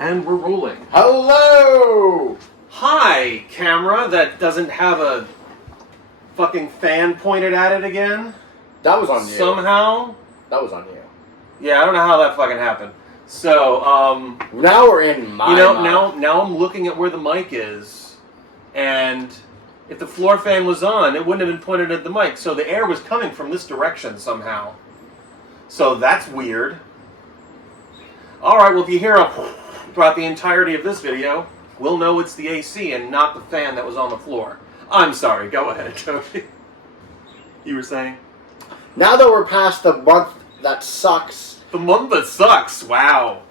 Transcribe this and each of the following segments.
And we're rolling. Hello! Hi, camera that doesn't have a fucking fan pointed at it again. That was on you. Somehow. That was on you. Yeah, I don't know how that fucking happened. So, now we're in my now I'm looking at where the mic is, and if the floor fan was on, it wouldn't have been pointed at the mic. So the air was coming from this direction somehow. So that's weird. Alright, well if you hear a throughout the entirety of this video, we'll know it's the AC and not the fan that was on the floor. I'm sorry, go ahead, Toby. You were saying? Now that we're past the month that sucks. The month that sucks, wow.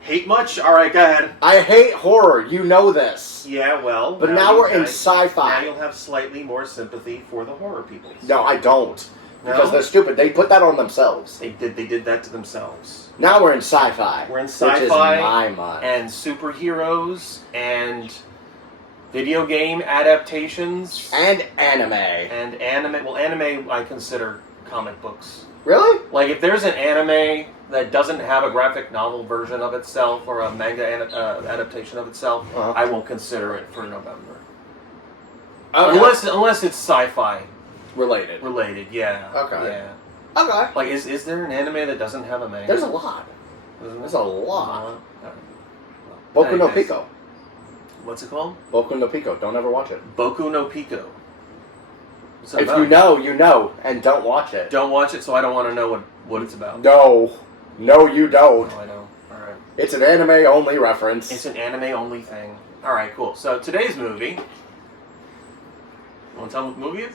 Hate much? Alright, go ahead. I hate horror, you know this. Yeah, well. But now we're in sci-fi. Now you'll have slightly more sympathy for the horror people. No, I don't. No? Because they're stupid. They put that on themselves. They did that to themselves. Now we're in sci-fi. We're in sci-fi. Which is my month. And superheroes and video game adaptations. And anime. And anime. Well, anime I consider comic books. Really? Like, if there's an anime that doesn't have a graphic novel version of itself or a manga adaptation of itself, I won't consider it for November. Okay. Unless it's sci-fi. Related, yeah. Okay. Yeah. Okay. Like, is there an anime that doesn't have a manga? There's a lot. There's a lot. Boku Anyways. no Pico. What's it called? Boku no Pico. Don't ever watch it. Boku no Pico. What's that If about? you know, you know, and don't watch it. Don't watch it, so I don't want to know what it's about. No, you don't. No, I know. All right. It's an anime-only reference. It's an anime-only thing. All right, cool. So today's movie. You want to tell me what the movie is?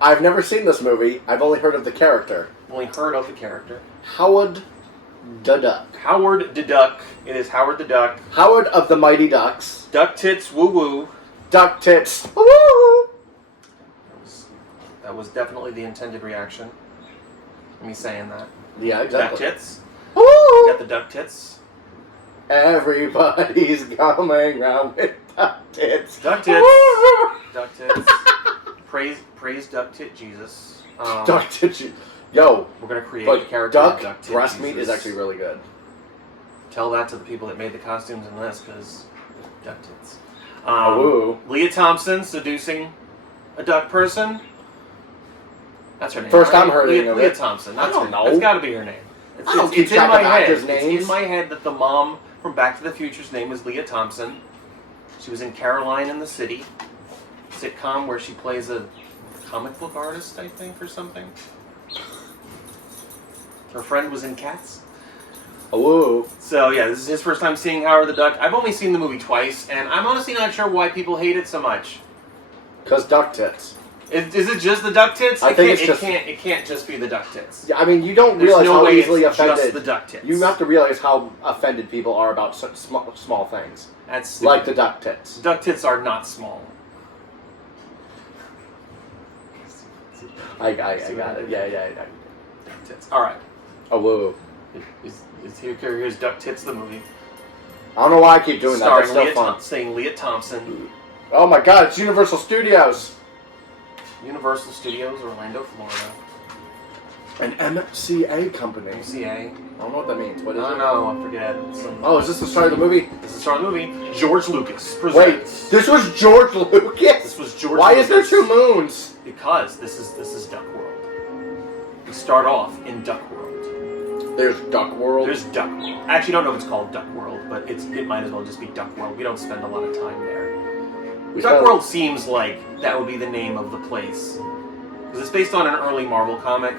I've never seen this movie. I've only heard of the character. Only heard of the character. Howard the Duck. Howard the Duck. It is Howard the Duck. Howard of the Mighty Ducks. Duck tits, woo woo. Duck tits, woo. That was definitely the intended reaction. Me saying that. Yeah, exactly. Duck tits. Woo. You got the duck tits. Everybody's coming round with duck tits. Duck tits. Woo. Duck tits. Praise duck tit Jesus. Duck tits. Yo, we're gonna create a character. Duck tit breast Jesus. meat is actually really good. Tell that to the people that made the costumes in this, because duck tits. Woo. Leah Thompson seducing a duck person. That's her name. First right? time heard of Leah it. Thompson. I don't know. That's got to be her name. I don't keep in track my of head. actors' It's names. in my head that the mom from Back to the Future's name is Leah Thompson. She was in Caroline in the City, sitcom where she plays a comic book artist, I think, or something. Her friend was in Cats. Woo. So yeah, this is his first time seeing Howard the Duck. I've only seen the movie twice, and I'm honestly not sure why people hate it so much. Because duck tits. Is it just the duck tits? I think it's just... It can't just be the duck tits. Yeah, I mean, you don't There's realize no how way easily it's offended... just the duck tits. You have to realize how offended people are about such small things. That's stupid. Like the duck tits. Duck tits are not small. I got it. Yeah. Duck tits. All right. Oh, woo. Here's Duck Tits, the movie. I don't know why I keep doing that. That's Starring still fun. saying Leah Thompson. Oh my god, it's Universal Studios. Universal Studios, Orlando, Florida. An MCA company. MCA. I don't know what that means. What is it? No, I forget. Oh, is this the start of the movie? This is the start of the movie. George Lucas presents. Wait, this was George Lucas? This was George Why Lucas. is there two moons? Because this is Duck World. We start off in Duck World. There's Duck World? There's Duck World. I actually don't know if it's called Duck World, but it might as well just be Duck World. We don't spend a lot of time there. Duck World seems like that would be the name of the place. Because it's based on an early Marvel comic.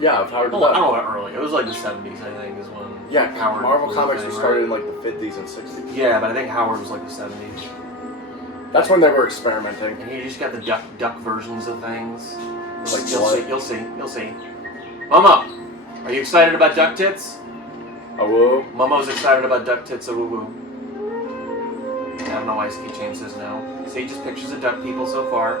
Yeah, of Howard the Well, Duck. I don't know about early. It was like the 70s, I think, is when Howard Marvel was comics the were thing, started right? in like the 50s and 60s. Yeah, but I think Howard was like the 70s. That's when they were experimenting. And you just got the duck versions of things. Like You'll see. Momo, are you excited about Duck Tits? Oh, woo. Momo's excited about Duck Tits, a woo-woo. I don't know why Ski Chain says no. See, just pictures of duck people so far.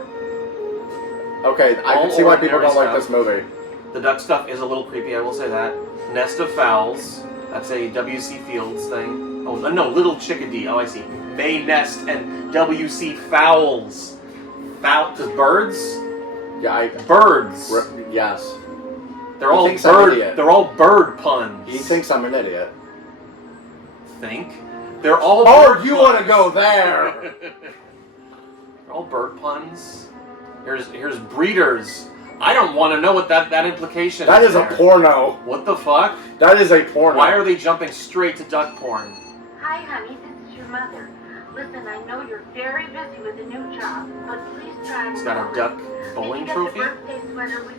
Okay, I can see why people don't like this movie. The duck stuff is a little creepy, I will say that. Nest of Fowls. That's a W.C. Fields thing. Oh, no, Little Chickadee. Oh, I see. May Nest and W.C. Fowls. Because birds? Yeah, Birds. Yes. They're all bird puns. He thinks I'm an idiot. think. They're all Oh, bird you puns. want to go there? They're all bird puns. Here's breeders. I don't want to know what that implication That is a there. porno. What the fuck? That is a porno. Why are they jumping straight to duck porn? Hi, honey. This is your mother. Listen, I know you're very busy with a new job, but please try and... It's got a duck bowling trophy.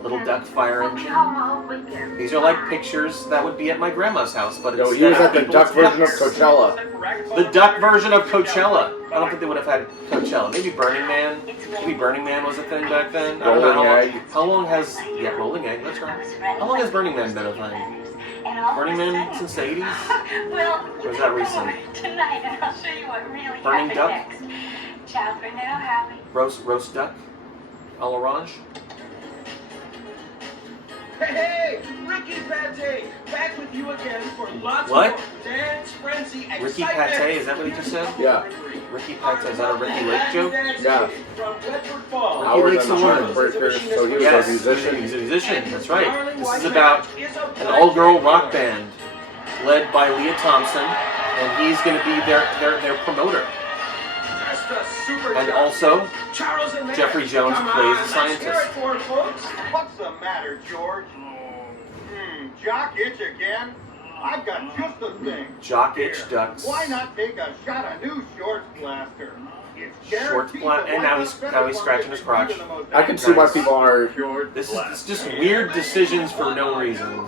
Little duck fire engine. engine. These are like pictures that would be at my grandma's house, but No, instead he was of at the people, duck it's version of ducks. Coachella. The duck version of Coachella. I don't think they would have had Coachella. Maybe Burning Man. Maybe Burning Man was a thing back then. I don't know Rolling Egg. how long has Rolling Egg? That's right. How long has Burning Man been a thing? Burning Man since the 80s? Well, Or is that recent? tonight, and I'll show you what really Burning happened duck? next. Ciao for now, Happy. Roast duck? A l'orange? Hey, Ricky Pate, back with you again for lots What? more dance frenzy Ricky excitement. Pate? Is that what he just said? Yeah. Ricky Pate? Is that a Ricky Lake joke? Yeah. From Bedford Falls. Howard Lake's and the a woman. Heartbreakers, so he was Yes, a musician. he's a musician. That's right. This is about an all-girl rock band led by Leah Thompson, and he's going to be their promoter. And also, Jeffrey Jones plays a scientist. What's the matter, George? Jock itch again? I've got just the thing. Jock itch Here, ducks. Why not take a shot of new Shorts Blaster? It's Shorts guaranteed Bla- to and now wipe he's- up better now he's while scratching they his crotch. do the most I can see why Nice. people are... This is just weird decisions for no reason.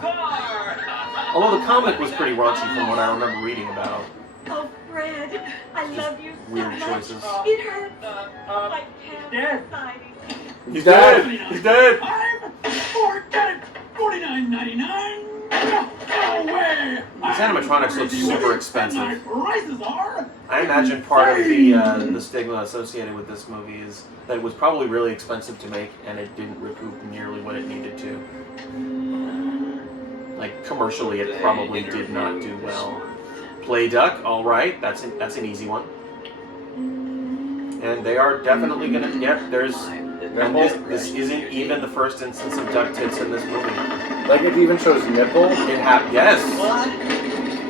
Although the comic was pretty raunchy from what I remember reading about. Oh, Fred, I love you so Weird much. choices. It hurts like cancer inside. He's dead! He's dead! $49.99. No way! These animatronics look super expensive. Prices are. I imagine part of the stigma associated with this movie is that it was probably really expensive to make and it didn't recoup nearly what it needed to. Like commercially, it probably did not do well. Play duck, all right, that's an easy one. And they are definitely gonna. Yep, there's. And this isn't even the first instance of duck tits in this movie. Like, it even shows nipple. Yes.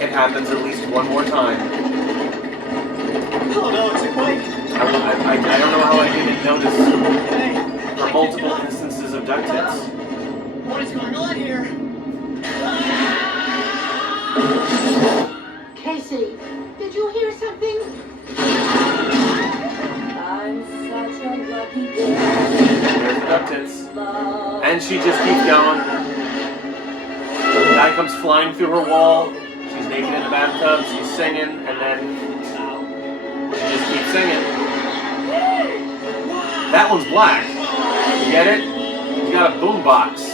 It happens at least one more time. Oh no, it's a quake. I don't know how I didn't notice. There are multiple instances of duck tits. What is going on here? Casey, did you hear something? I'm such a lucky girl. There's the duck tits. And she just keeps going. The guy comes flying through her wall. She's naked in the bathtub. She's singing, and then she just keeps singing. That one's black. You get it? He's got a boombox.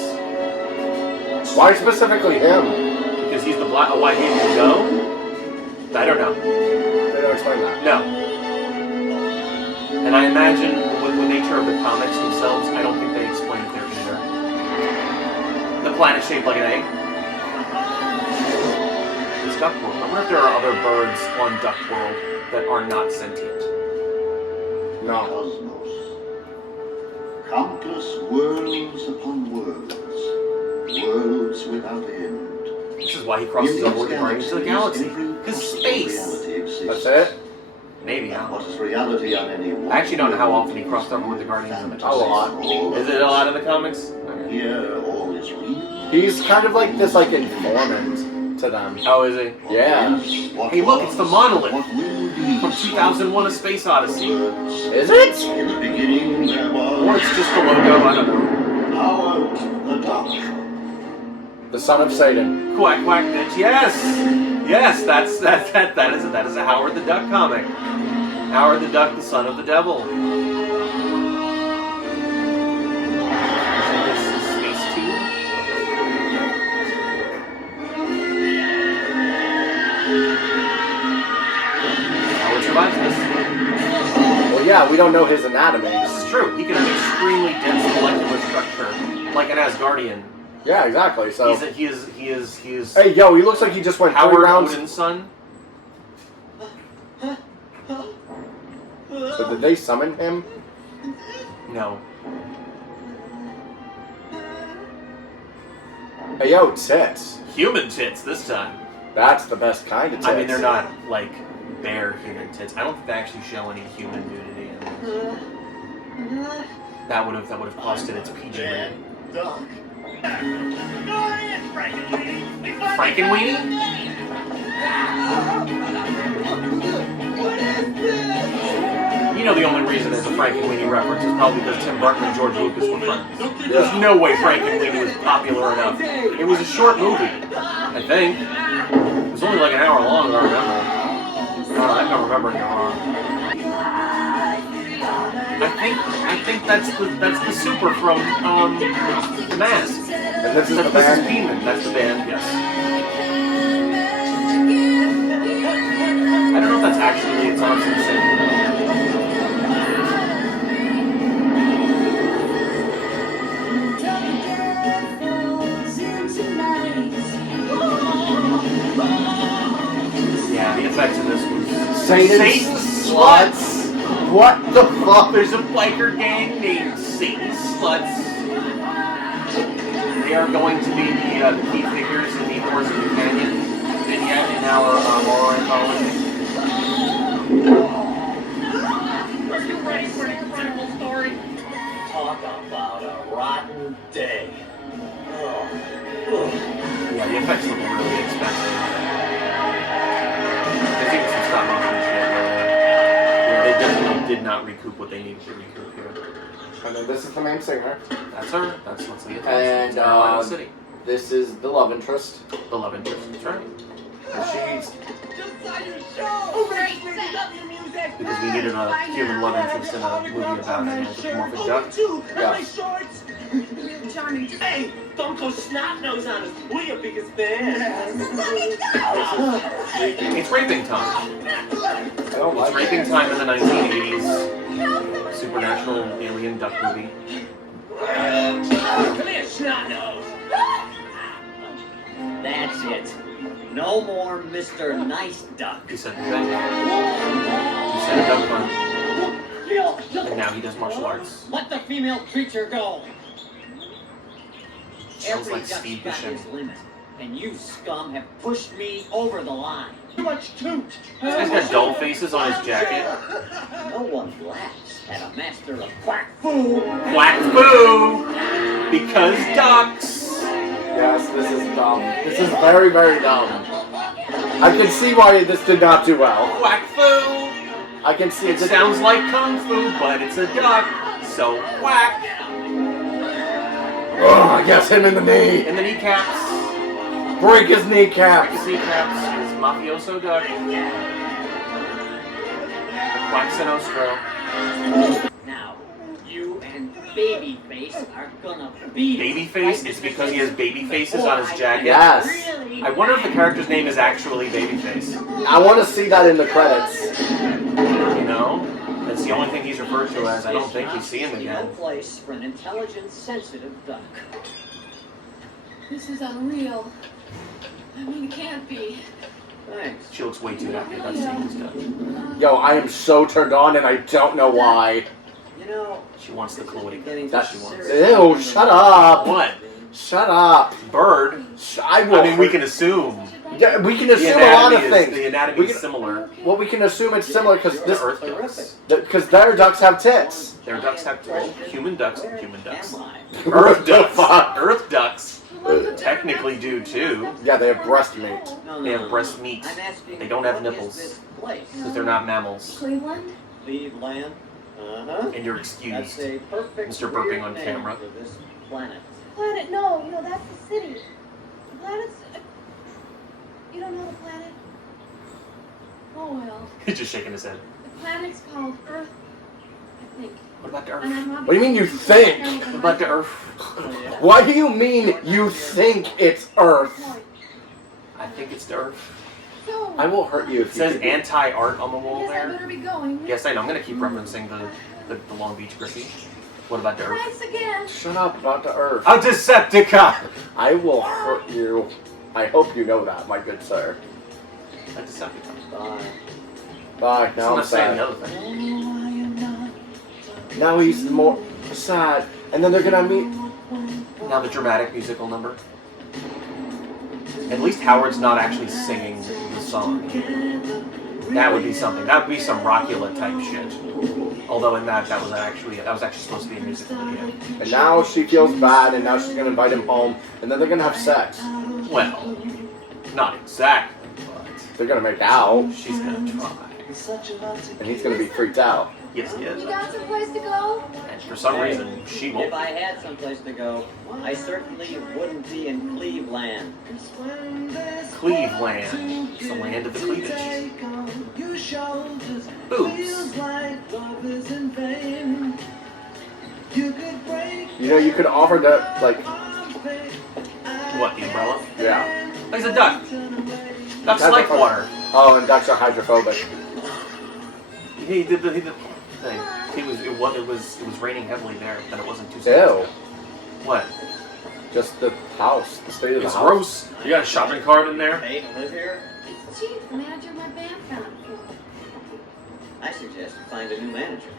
Why specifically him? Because he's the black. Oh, why he didn't go? I don't know. They don't explain that. No. And I imagine with the nature of the comics themselves, I don't think they explain it there either. The planet shaped like an egg. It's Duck World. I wonder if there are other birds on Duck World that are not sentient. No. Cosmos. Countless worlds upon worlds. Worlds without end. This is why he crosses over with the Guardians of the Galaxy. Because space! That's it? Maybe, I don't What know. is reality on any one I actually don't know how often he crossed over with the Guardians of the A Galaxy. lot. Is it a lot in the comics? Okay. Here all is real. He's kind of like this, like, informant to them. Oh, is he? Yeah. Hey, look, it's the monolith What will be from 2001: A Space Odyssey. Is it? In the beginning there Or was it's just the logo, I don't know. Howard the Duck. The son of Satan. Quack quack bitch. Yes! Yes, that is a Howard the Duck comic. Howard the Duck, the son of the devil. This is Space Tube. Howard survives this. Well, yeah, we don't know his anatomy. This is true. He can have extremely dense molecular structure, like an Asgardian. Yeah, exactly. So, He is hey, yo, he looks like he just went 3 Howard rounds. Odin's son. So did they summon him? No. Hey, yo, tits. Human tits this time. That's the best kind of tits. I mean, they're not like bare human tits. I don't think they actually show any human nudity in this. That would have costed its PG rating. Duck. Frankenweenie? You know the only reason there's a Frankenweenie reference is probably because Tim Burton and George Lucas were friends. There's no way Frankenweenie was popular enough. It was a short movie, I think. It was only like an hour long, if I remember. I'm not remembering it wrong. I think that's the super from The Mask. And this is the This is band. Beeman. That's the band. Yes. I don't know if that's actually Leah Thompson singing. Yeah, the effects of this was Satan's Sluts. What the fuck? There's a biker gang named Satan's Sluts. They are going to be the key figures in the Horrors of the Canyon vignette in our horror anthology. Are you ready for an incredible story? Talk about a rotten day. Yeah, the effects look really expensive. There's even some stop motion shit. Yeah, they definitely did not recoup what they needed to recoup here. And then this is the main singer. That's her. That's Leah Thompson. And Carolina City. this is the love interest. The love interest. That's right. And she's Just saw your show! Great! Love your music! Because we needed a human love interest in a movie about an anthropomorphic duck. Yeah. Shorts! Hey, don't go snot nose on us. We're your biggest fans. It's raping time. I don't It's like raping it. time in the 1980s. Supernatural alien duck movie. Come here, snot nose. That's it. No more Mr. Nice Duck. He said the thing. He said a duck hunt. And now he does martial arts. Let the female creature go. Sounds Every like duck's Steve got Buscemi. his limit, and you scum have pushed me over the line. Too much toot. This guy's got dull faces on his jacket. No one laughs at a master of quack foo. Quack foo! Because ducks! Yes, this is dumb. This is very, very dumb. I can see why this did not do well. Quack foo! I can see It sounds like kung fu, but it's a duck. So quack! Ugh, yes, him in the knee. In the kneecaps. Break his Break kneecaps. his kneecaps. His mafioso duck. Quack Sinostro. Now, you and Babyface are gonna beat Babyface? It's because he has baby faces on his jacket? Yes. I wonder if the character's name is actually Babyface. I want to see that in the credits. You know? That's the only thing he's referred to as. I don't think we see him No again. place for an intelligent, sensitive duck. This is unreal. I mean, it can't be. Thanks. She looks way too happy about seeing this duck. Yo, I am so turned on and I don't know why. You know, She wants the Chloe. getting That's That's, what she wants. ew, shut up. What? Shut up. Bird? I will. I mean, we can assume. Yeah, we can The assume a lot of anatomy things. the anatomy We is can- similar. Well, we can assume it's similar because The this, Earth ducks. because their ducks have tits. Their ducks have human ducks and human ducks. Am I? Earth What the ducks. fuck? Earth ducks technically do too. Yeah, they have breast meat. No, They have breast meat. I'm asking, They don't have what nipples. is this place? Because they're not mammals. Cleveland? Cleveland. Uh-huh. And you're That's excused. a perfect Mr. Burping weird on name camera. for this planet. Planet? No, that's the city. The planet's. You don't know the planet? Oh well. He's just shaking his head. The planet's called Earth, I think. What about the And Earth? I'm What do you mean you think? What about the Earth? Why do you mean you think it's Earth? I think it's the Earth. So, I will hurt you It if you says think anti-art on the I wall guess I there. better be going. Yes, I know. I'm going to keep referencing the Long Beach Griffey. What about the Earth? Thanks again. Shut up about the Earth. A Decepticon! I will hurt you. I hope you know that, my good sir. A Decepticon. Bye. Bye. So Now I'm I'm not saying the sad. other thing. Now he's more sad. And then they're gonna meet. Now the dramatic musical number. At least Howard's not actually singing the song. That would be something. That would be some Rockula type shit. Although in that was actually supposed to be a musical video. And now she feels bad, and now she's gonna invite him home, and then they're gonna have sex. Well, not exactly, but They're gonna make out, she's gonna try. and he's gonna be freaked out. Yes, he is. You got someplace to go? And for some reason, she If won't. I had someplace to go, I certainly wouldn't be in Cleveland. Cleveland. It's the land of the cleavage. Boobs. You know, you could offer that, like, What, the umbrella? yeah. Oh, he's a duck. Ducks That's like a- water. Oh, and ducks are hydrophobic. He did the thing. It was raining heavily there, but it wasn't too Ew. serious. What? Just the house, the state of the It's house. gross. You got a shopping cart in there? Hey, to live here? It's Chief, manager of my band found. I suggest you find a new manager.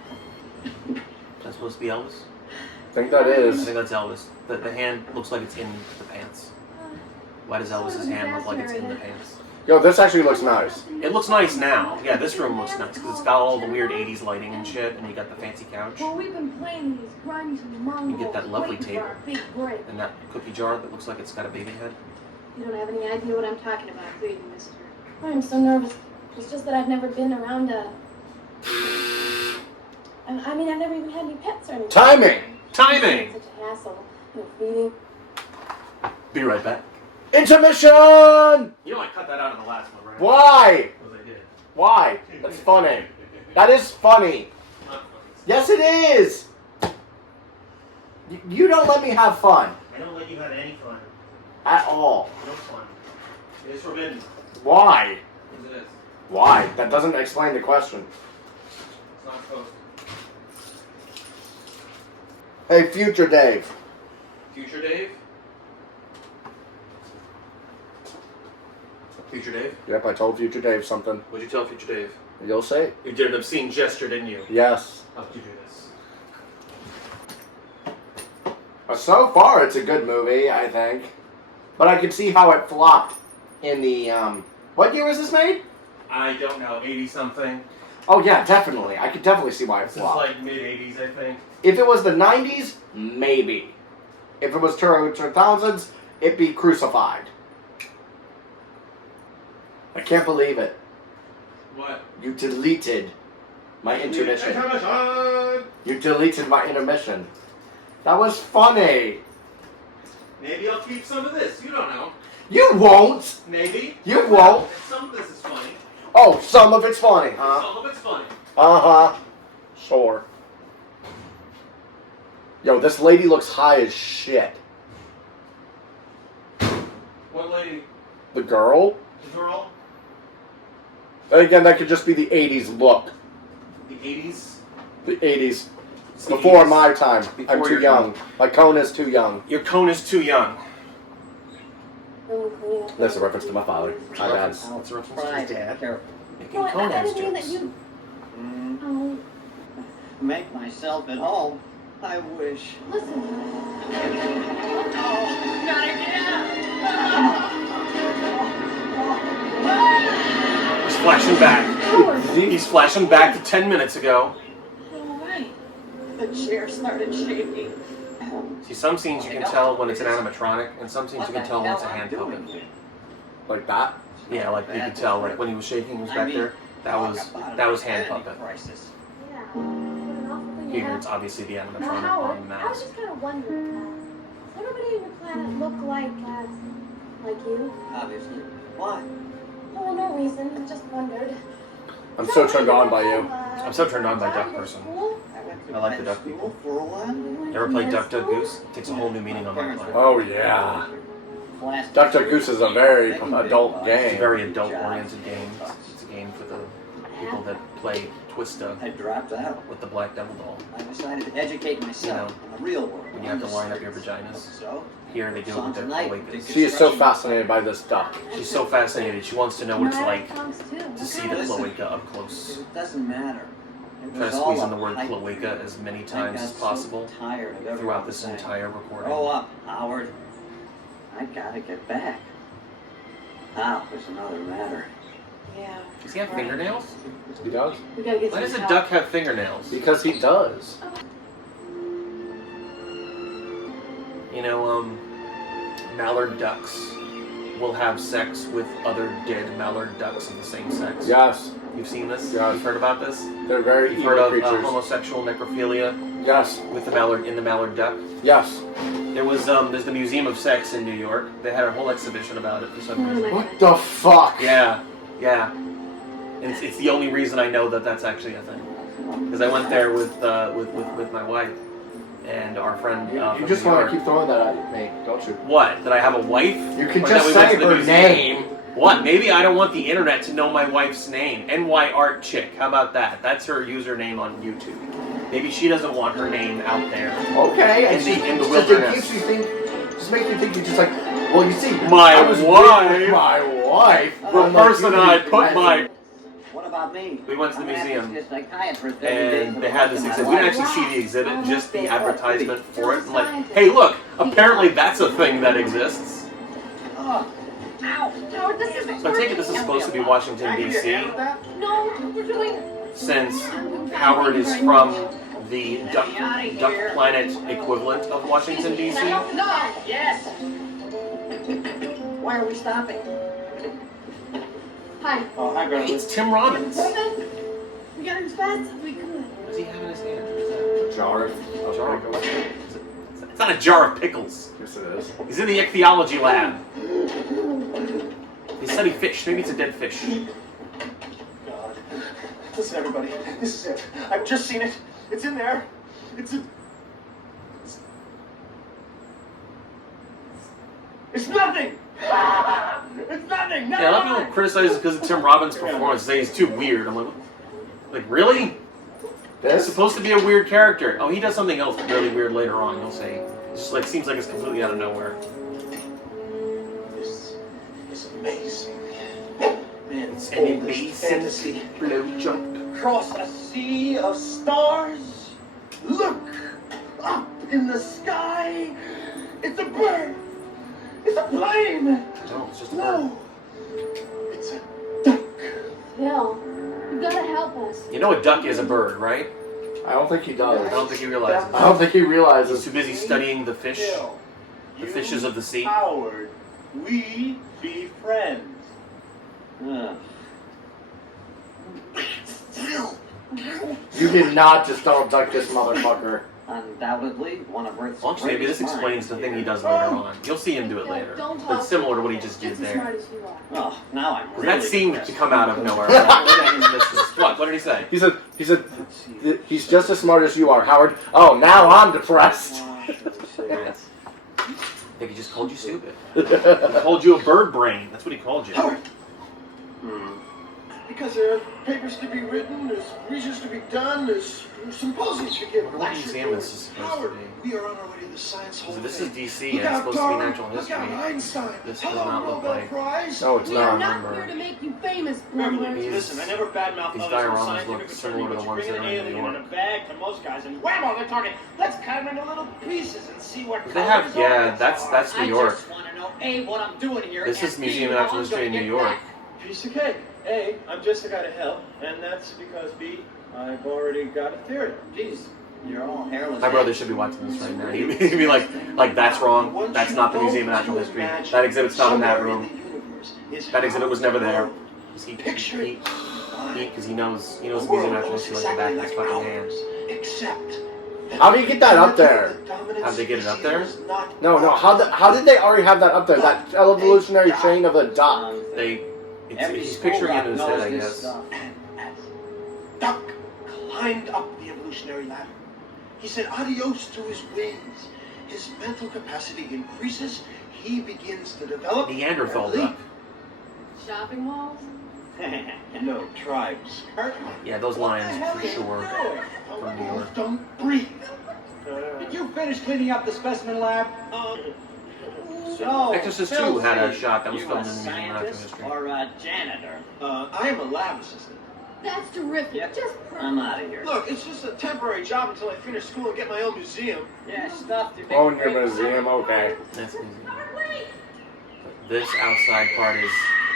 That's supposed to be Elvis? I think that I is. think that's Elvis. The hand looks like it's in the pants. Why does Elvis's hand look like it's in the pants? Yo, this actually looks nice. It looks nice now. Yeah, this room looks nice because it's got all the weird 80s lighting and shit, and you got the fancy couch Well, we've been playing these grunge Mongols. You get that lovely waiting for table. our big break. and that cookie jar that looks like it's got a baby head. You don't have any idea what I'm talking about, do you, mister? I'm so nervous. It's just that I've never been around a... I mean, I've never even had any pets or anything. Timing! Timing! Such a hassle. No feeding. Be right back. Intermission! You know I cut that out of the last one, right? Why? Because I did. Why? That's funny. That is funny. Yes, it is! You don't let me have fun. I don't let you have any fun. At all. No fun. It is forbidden. Why? Because it is. Why? That doesn't explain the question. It's not supposed to. Hey, future Dave. Future Dave? Future Dave? Yep, I told future Dave something. What'd you tell Future Dave? You'll see. You did an obscene gesture, didn't you? Yes. How could you do this? So far, it's a good movie, I think. But I can see how it flopped in the, What year was this made? I don't know, 80-something. Oh, yeah, definitely. I could definitely see why it This is flopped. like mid-80s, I think. If it was the 90s, maybe. If it was 2000s, it'd be crucified. I can't believe it. What? You deleted my intermission. Intermission! You deleted my intermission. That was funny. Maybe I'll keep some of this. You don't know. You won't. Maybe. You won't. Some of this is funny. Oh, some of it's funny, huh? Some of it's funny. Uh-huh. Sure. Yo, this lady looks high as shit. What lady? The girl? The girl? Then again, that could just be the 80s look. The 80s? The 80s. It's the Before 80s. my time. I'm Before too your young. time. My cone is too young. Your cone is too young. That's a reference to my father. My bad. That's a reference to Try his to be dad. careful. Making No, I Conan's didn't mean that jokes. you... Mm, Oh, make myself at home. I wish. listen. He's flashing back. Howard. He's flashing back to 10 minutes ago. All right. The chair started shaking. See, some scenes you can tell when it's an animatronic, and some scenes you can tell when it's a hand puppet. Like that? Yeah, like you could tell, like when he was shaking, he was back there. That was hand puppet. Crisis. Yeah. What an awful thing to Here, have. it's obviously the Now, animatronic Howard, on the I was mouse. just kind of wondering, does everybody on your planet look like you? Obviously. Why? Oh, no reason. I just wondered. I'm so turned on by you. I'm so turned on by Duck Person. I like the duck people. For a while. Ever played Duck Duck Goose? It takes a whole new meaning on my planet. Oh, yeah. Plastic Dr. Goose is a very Making adult big It's a game. very adult-oriented game. It's a game for the people that play Twista I dropped out. with the Black Devil doll. I decided to educate myself in the real world. When you have to line up your vaginas. So, Here they do it with their cloacas. She is so fascinated by this duck. She's so fascinated. She wants to know what it's like to to see the cloaca up close. it doesn't matter. It Try to was all squeeze in a the word pipe cloaca as many dream. times I as got so possible tired of throughout this everyone saying, entire recording. Grow up, Howard. I gotta get back. Now, there's another matter. Yeah. Does he have fingernails? He does. We gotta get Why some does a help. duck have fingernails? Because he does. You know, mallard ducks will have sex with other dead mallard ducks of the same sex. Yes. You've seen this? Yeah. You've heard about this? They're very You've evil heard of creatures. homosexual necrophilia Yes. with the mallard duck? Yes. There was there's the Museum of Sex in New York. They had a whole exhibition about it for some reason. What the fuck? Yeah, yeah. And it's the only reason I know that that's actually a thing. Because I went there with my wife and our friend. You from just New want York. to keep throwing that at me, don't you? What? That I have a wife? You can Or just that we went say to the her museum? name. What? Maybe I don't want the internet to know my wife's name. NY Art Chick. How about that? That's her username on YouTube. Maybe she doesn't want her name out there. Okay, and In the just wilderness. makes you think. Just makes you think you're just like, well, you see, My I was wife. with my wife. The I'm like, person you I can put imagine. my... What about me? We went to the I'm having museum, to see a psychiatrist every day for and the they had this rest of exhibit. my We life. didn't actually see the exhibit, just the advertisement for it. I'm like, hey, look, apparently that's a thing that exists. Oh, ow. Howard, this is So I take it this is supposed to be Washington, D.C., No, we're doing. since Howard is from the Duck Planet equivalent of Washington, D.C. No. Yes. Why are we stopping? Hi. Oh, hi, Grandma. It's Tim Robbins. We got it as fast as we could. What does he have in his hand? What is that? Jar. A jar of pickles. It's not a jar of pickles. Yes, it is. He's in the ichthyology lab. He studied fish. Maybe it's a dead fish. God. Listen, everybody. This is it. I've just seen it. It's in there. It's nothing. It's nothing. Yeah, a lot of people criticize it because of Tim Robbins' performance. Say he's too weird. I'm like, really? He's This? supposed to be a weird character. Oh, he does something else really weird later on. You'll see. It's just like seems like it's completely out of nowhere. This is amazing. Man, It's all an this amazing fantasy. blowjob. Across a sea of stars. Look up in the sky. It's a bird. It's a plane. No, it's just a bird. No. It's a duck. Phil, you gotta help us. You know a duck is a bird, right? I don't think he does. I don't think he realizes. I don't think he He's realizes. too busy studying the fish, Phil, the you fishes of the sea. Howard, we be friends. Ugh. You did not just don't duck this motherfucker. Undoubtedly, one of Earth's Well, actually, maybe this greatest explains the minds thing he here. does later on. You'll see him do it later. Don't But talk. it's similar to what he just did Just as there. smart as you are. Oh, now I'm really That seemed depressed. to come out of nowhere. What? What did he say? He said, he's just as smart as you are, Howard. Oh, now I'm depressed. Yes. I think he just called you stupid. He called you a bird brain. That's what he called you. Howard. Because there are papers to be written, there's research to be done, there's symposiums to give. What museum is this supposed to Howard, be? we are on our way to the science hall. So this is DC, Look and it's out, supposed to be Darwin. natural Look out, history. Einstein. This does Hello, not look Nobel like- Prize. No, it's We are not. not remember. here to make you famous, Beverly, Plumber. He's- listen, I never badmouth these others for dioramas scientific look or similar to the but you ones bring that an are in alien New in York. a bag to most guys, and whammo, they're talking, let's cut them into little pieces and see what They have, colors yeah, organs that's are. New York. just want to know, A, what I'm doing here. This is and Museum B, of Natural how I'm History in gonna New get York. back. Piece of cake. A, I'm just a guy to help, and that's because B, I've already got a theory. Jeez, you're all hairless. My brother should be watching this right now. He'd be like, that's wrong. That's not the Museum of Natural History. That exhibit's not in that room. That exhibit was never there. Because he knows the Museum of Natural History like the back of his fucking hand. Except How do you get that up there? How'd they get it up there? No. How did they already have that up there? That evolutionary chain of a duck. He's picturing it in his head, I guess. And as Duck climbed up the evolutionary ladder, he said adios to his wings. His mental capacity increases. He begins to develop. Neanderthal and leap. duck. Shopping malls? No, tribes. Yeah, those lines for sure. From New York. Don't breathe. Did you finish cleaning up the specimen lab? So, Exorcist Phil 2 had a said, shot that was You filmed a in the Museum of Natural scientist History. or a janitor? I am a lab assistant. That's terrific. Yep. Just I'm out of here. Look, it's just a temporary job until I finish school and get my own museum. Yeah, stuff to make Own a your great museum, okay. That's museum. This outside part is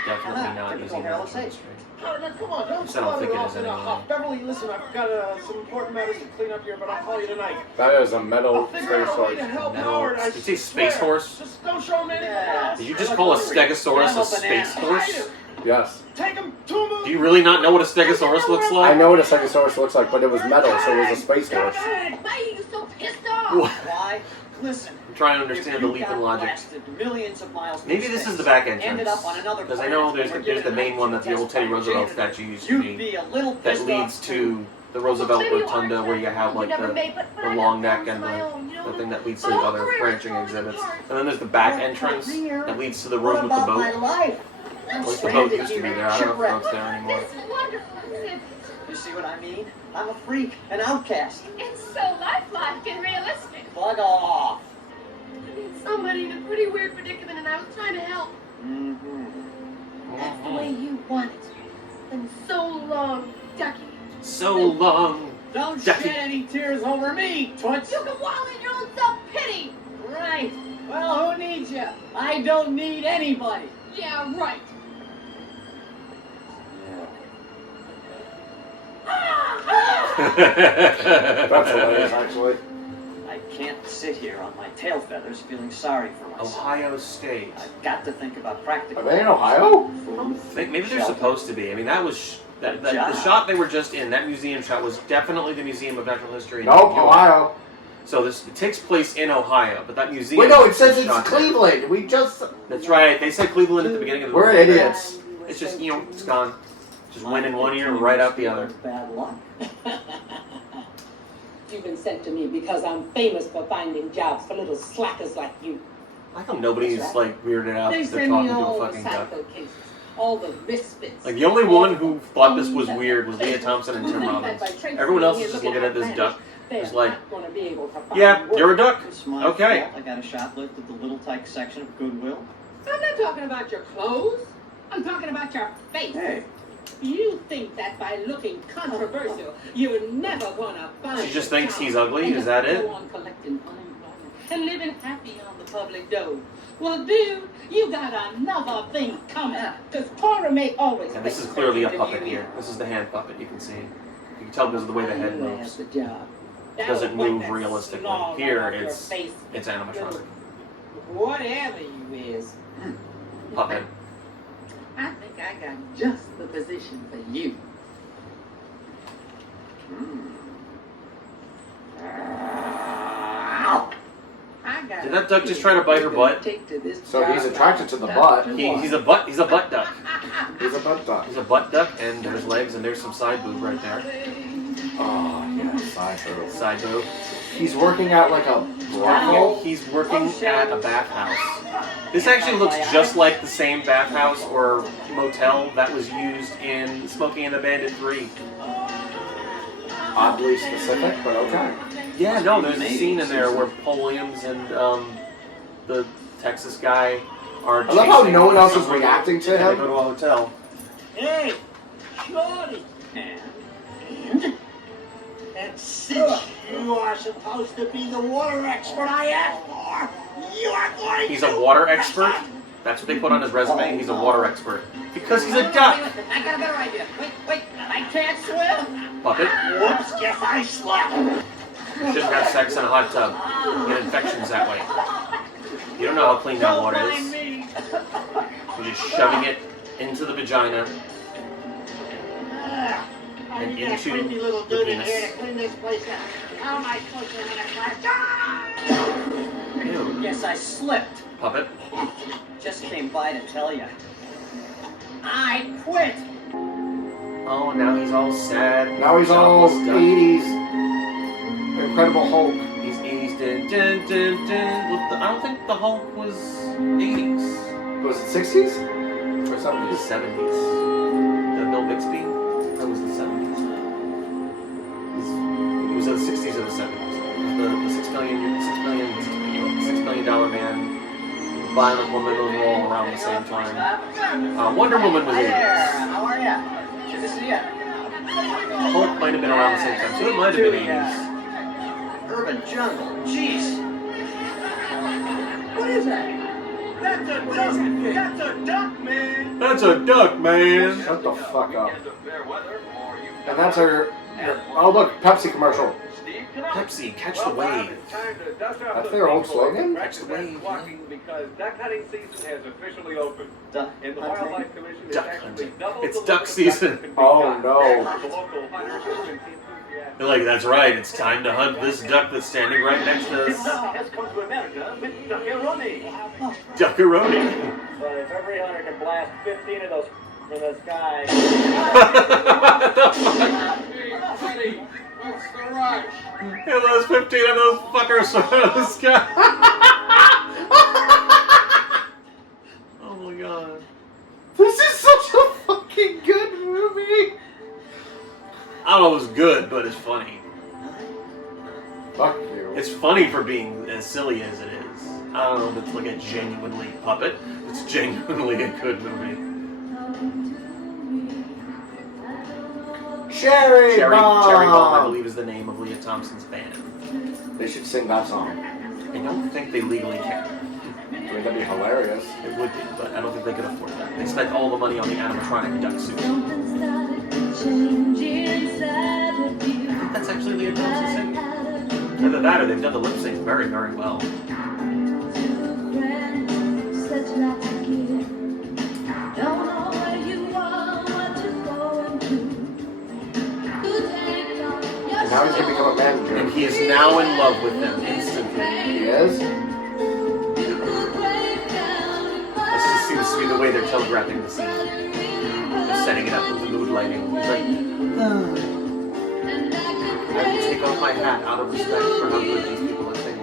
definitely not Typical using hairless natural ape. history. Oh, now, come on, don't Yes, I don't start think it it off is in a anyway. huff. Beverly, listen, I've got some important matters to clean up here, but I'll call you tonight. That is a metal I'll figure out a way to help Metal- Howard. I Did you say space swear. horse? Just don't show him anything else. Did you just call a stegosaurus a space horse? Yes. Take him to him. Do you really not know what a stegosaurus looks I like? know what a stegosaurus looks like, but it was metal, so it was a space horse. Why are you so pissed off? Why? Listen. I'm trying to understand the if you leap in got logic. blasted millions of miles from Maybe this space, is the back ended entrance. up on another Because I know planet, there's the and main one that the old Teddy Roosevelt janitor, statue used to you'd be. be a little That pissed leads off to the Roosevelt Maybe you Rotunda are where you have like never the made, but I long have neck and my own, you know, the thing that leads to the the whole other career branching is falling exhibits. apart. And then there's the back entrance that leads to the What room with the about my boat. life? At least the boat used to be there. I don't know if the boat's there anymore. This is wonderful. You see what I mean? I'm a freak, an outcast. It's so lifelike and realistic. Bug off. I need somebody in a pretty weird predicament, and I was trying to help. That's the way you want it. And so long, Ducky. So long. Don't Ducky. shed any tears over me, Toots. You can wallow in your own self-pity. Right. Well, who needs you? I don't need anybody. Yeah, right. That's hilarious, actually. I can't sit here on my tail feathers feeling sorry for myself. Ohio State. I've got to think about practical. Are they in Ohio? Maybe they're Shelter. supposed to be. I mean, that was the shot they were just in. That museum shot was definitely the Museum of Natural History. in Nope, New York. Ohio. So it takes place in Ohio, but that museum. Wait, no, it says was it's shot there. Cleveland. We just... That's right. They said Cleveland at the beginning of the We're movie. idiots. It's just it's gone. Just went in one ear and right out the other. Bad luck. You've been sent to me because I'm famous for finding jobs for little slackers like you. How come nobody's like weirded out They that they're send talking me to a all the fucking duck? psycho cases, all the misfits. Like the only one who thought this was weird was Leah Thompson and Tim Robbins. Everyone else is just looking at this duck. It's like, yeah, you're a duck. It's my Okay. fault I got a shoplift at the Little Tyke section of Goodwill. I'm not talking about your clothes. I'm talking about your face. Hey. You think that by looking controversial, you're never gonna find. She just a thinks job he's ugly? and Is that just it? go on collecting unemployment and living happy on the public dole. Well, dude, you got another thing coming. Because Cora may always. And this is clearly a puppet here. This is the hand puppet. You can see. You can tell because of the way the head moves. The job. It doesn't move realistically. Here, it's animatronic. Whatever you is. Puppet. I think I got just the position for you. Did that duck just try to bite her butt? So he's attracted to the butt. He's a butt duck. He's a butt duck. He's a butt duck, and there's legs, and there's some side boob right there. Oh, yeah, side boob. Side boob. He's working at like a brothel. He's working at a bathhouse. This actually looks just like the same bathhouse or motel that was used in Smokey and the Bandit 3. Oddly specific, but okay. Yeah, no, there's a scene in there where Paul Williams and the Texas guy are I love how chasing no one else is someone, reacting to and They him. go to a hotel. Hey, Shorty. And since you are supposed to be the water expert I asked for, you are going He's to... a water expert? That's what they put on his resume. He's a water expert. Because he's a duck. I got a better idea. Wait, I can't swim. Puppet. Whoops, guess I slept. You shouldn't have sex in a hot tub. You get infections that way. You don't know how clean that Don't water mind is. me. You're just shoving it into the vagina I and need that into creepy little the dude in here penis. to clean this place up. How am I supposed to let it Ew. Yes, I slipped. Puppet. Just came by to tell you. I quit. Oh, now he's all sad. Now he's all Jobless duck. 80s Incredible Hulk. He's 80s. Dun, dun, dun, dun. Well, I don't think the Hulk was 80s. Was it 60s? Or It was 70s? 70s. The Bill Bixby? That was the 70s. It was the 60s or the 70s. It was the $6 million man. Violent Woman, those were all around the same time. Wonder Woman was 80s. How are ya? Good to see ya. Hulk might have been around the same time, so it might have been 80s. Urban jungle. Jeez. What is that? That's a duck! That's a duck, man! That's a duck, man. Shut the fuck up. And that's her. Oh look, Pepsi commercial. Pepsi, catch the wave. That's their old slogan? Catch the wave. Because duck hunting season has officially opened. Duck And the hunting? Wildlife Commission has Duck actually hunting. doubled It's the duck limit of season. ducks that can be Oh, shot. no. The local hunters and enthusiasts. They're like, that's right, it's time to hunt this duck that's standing right next to This us. duck has come to America with duckaroni. Duckaroni. But if every hunter can blast 15 of those from the sky. What the fuck? What's the rush? Yeah, those 15 of those fuckers from the sky. Oh my god. This is such a fucking good movie. I don't know if it was good, but it's funny. Fuck you. It's funny for being as silly as it is. I don't know if it's like a genuinely puppet. It's genuinely a good movie. Cherry Bomb. Cherry Bomb, I believe, is the name of Leah Thompson's band. They should sing that song. I don't think they legally can. I mean, that'd be hilarious. It would be, but I don't think they could afford that. They spent all the money on the animatronic duck suit. I think that's actually Leah Thompson singing. Either that or they've done the lip sync very, very well. And now he's gonna become a manager. And he is now in love with them instantly. He is? This just seems to be the way they're telegraphing the scene. They're setting it up with the mood lighting. He's like, I will take off my hat out of respect for how good these people are singing.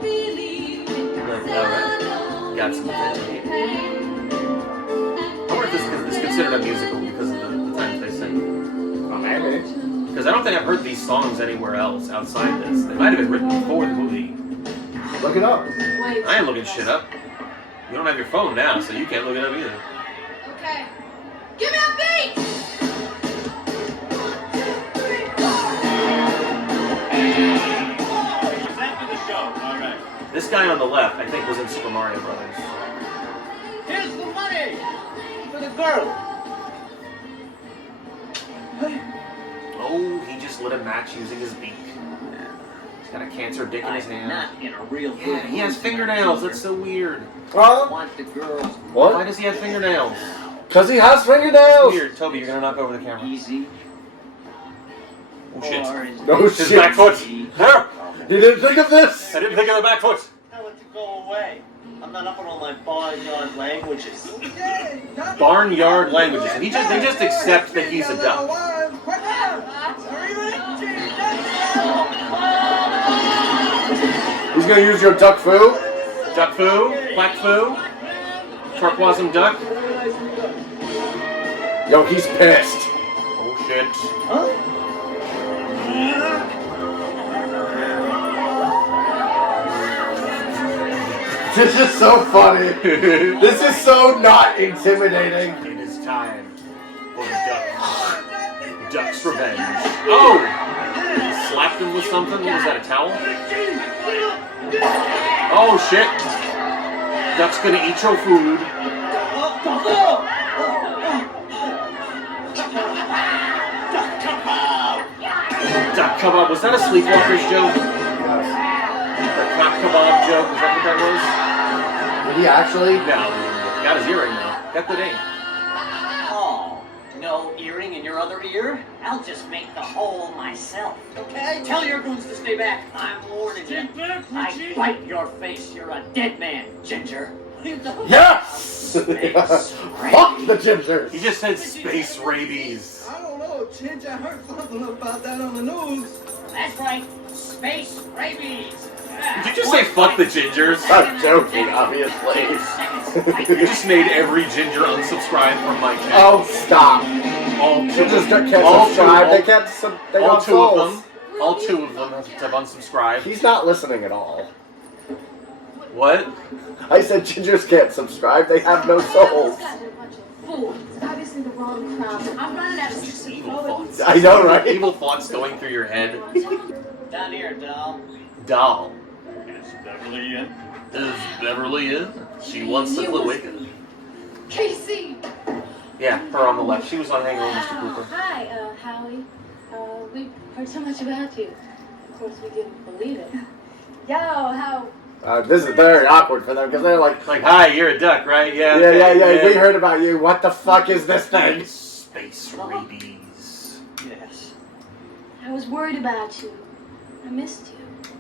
I'm like, alright, got some attention here. I wonder if this is considered a musical because of the times they sing. Oh, maybe. Because I don't think I've heard these songs anywhere else outside this. They might have been written before the movie. Look it up. Wait. I ain't looking shit up. You don't have your phone now, so you can't look it up either. Okay. Give me a beat! Present to the show. All right. This guy on the left, I think, was in Super Mario Brothers. Here's the money for the girl. Oh, he just lit a match using his beak. He's got a cancer dick in his hand. Not in a real Yeah, he has fingernails. That's so weird. Huh? want the girls Why What? does he have fingernails? Because he has fingernails. Weird. Toby, you're gonna knock over the camera. easy. Oh shit. Or is No His shit. back foot. There. You didn't think of this? I didn't think of the back foot. Tell it to go away. I'm not up on all my barnyard languages. Barnyard languages. And they just accept that he's a duck. He's gonna use your duck foo? Duck foo, black foo, turquoise duck. Yo, he's pissed. Oh shit. This is so funny. This is so not intimidating. It is time for the duck. Duck's revenge. Oh! He slapped him with something. Was that a towel? Oh shit! Duck's gonna eat your food. Duck kebab. Was that a Sleepwalkers joke? The cock kebab joke? Is that what that Did he actually? was? No. Got his earring though. Got the name. Oh, no earring in your other ear? I'll just make the hole myself. Okay? Tell your goons to stay back. I'm warning you. I bite your face. You're a dead man, Ginger. Yes! Fuck the gingers. He just said space rabies. I don't know, Chinch. I heard something about that on the news. That's right. Space rabies. Did you just say fuck the gingers? I'm joking, obviously. You just made every ginger unsubscribe from my channel. Oh, stop. All two, Gingers can't all subscribe. two- They can't. They all got two of souls. them. All two of them have unsubscribed. He's not listening at all. What? I said gingers can't subscribe. They have no souls. Fools. It's obviously the wrong crowd. I'm running out of Just evil thoughts. I know, right? Evil thoughts going through your head. Down here, doll. Doll. Is Beverly in? Is Beverly in? She wants the cloaca. Casey! Yeah, her on the left. She was on Hangover with Mr. Cooper. Hi, Howie. We heard so much about you. Of course, we didn't believe it. Yo, how... This is very awkward for them because they're like, Hi, you're a duck, right? Yeah. yeah, we heard about you. What the fuck is this thing? Space rabies. Yes. I was worried about you. I missed you.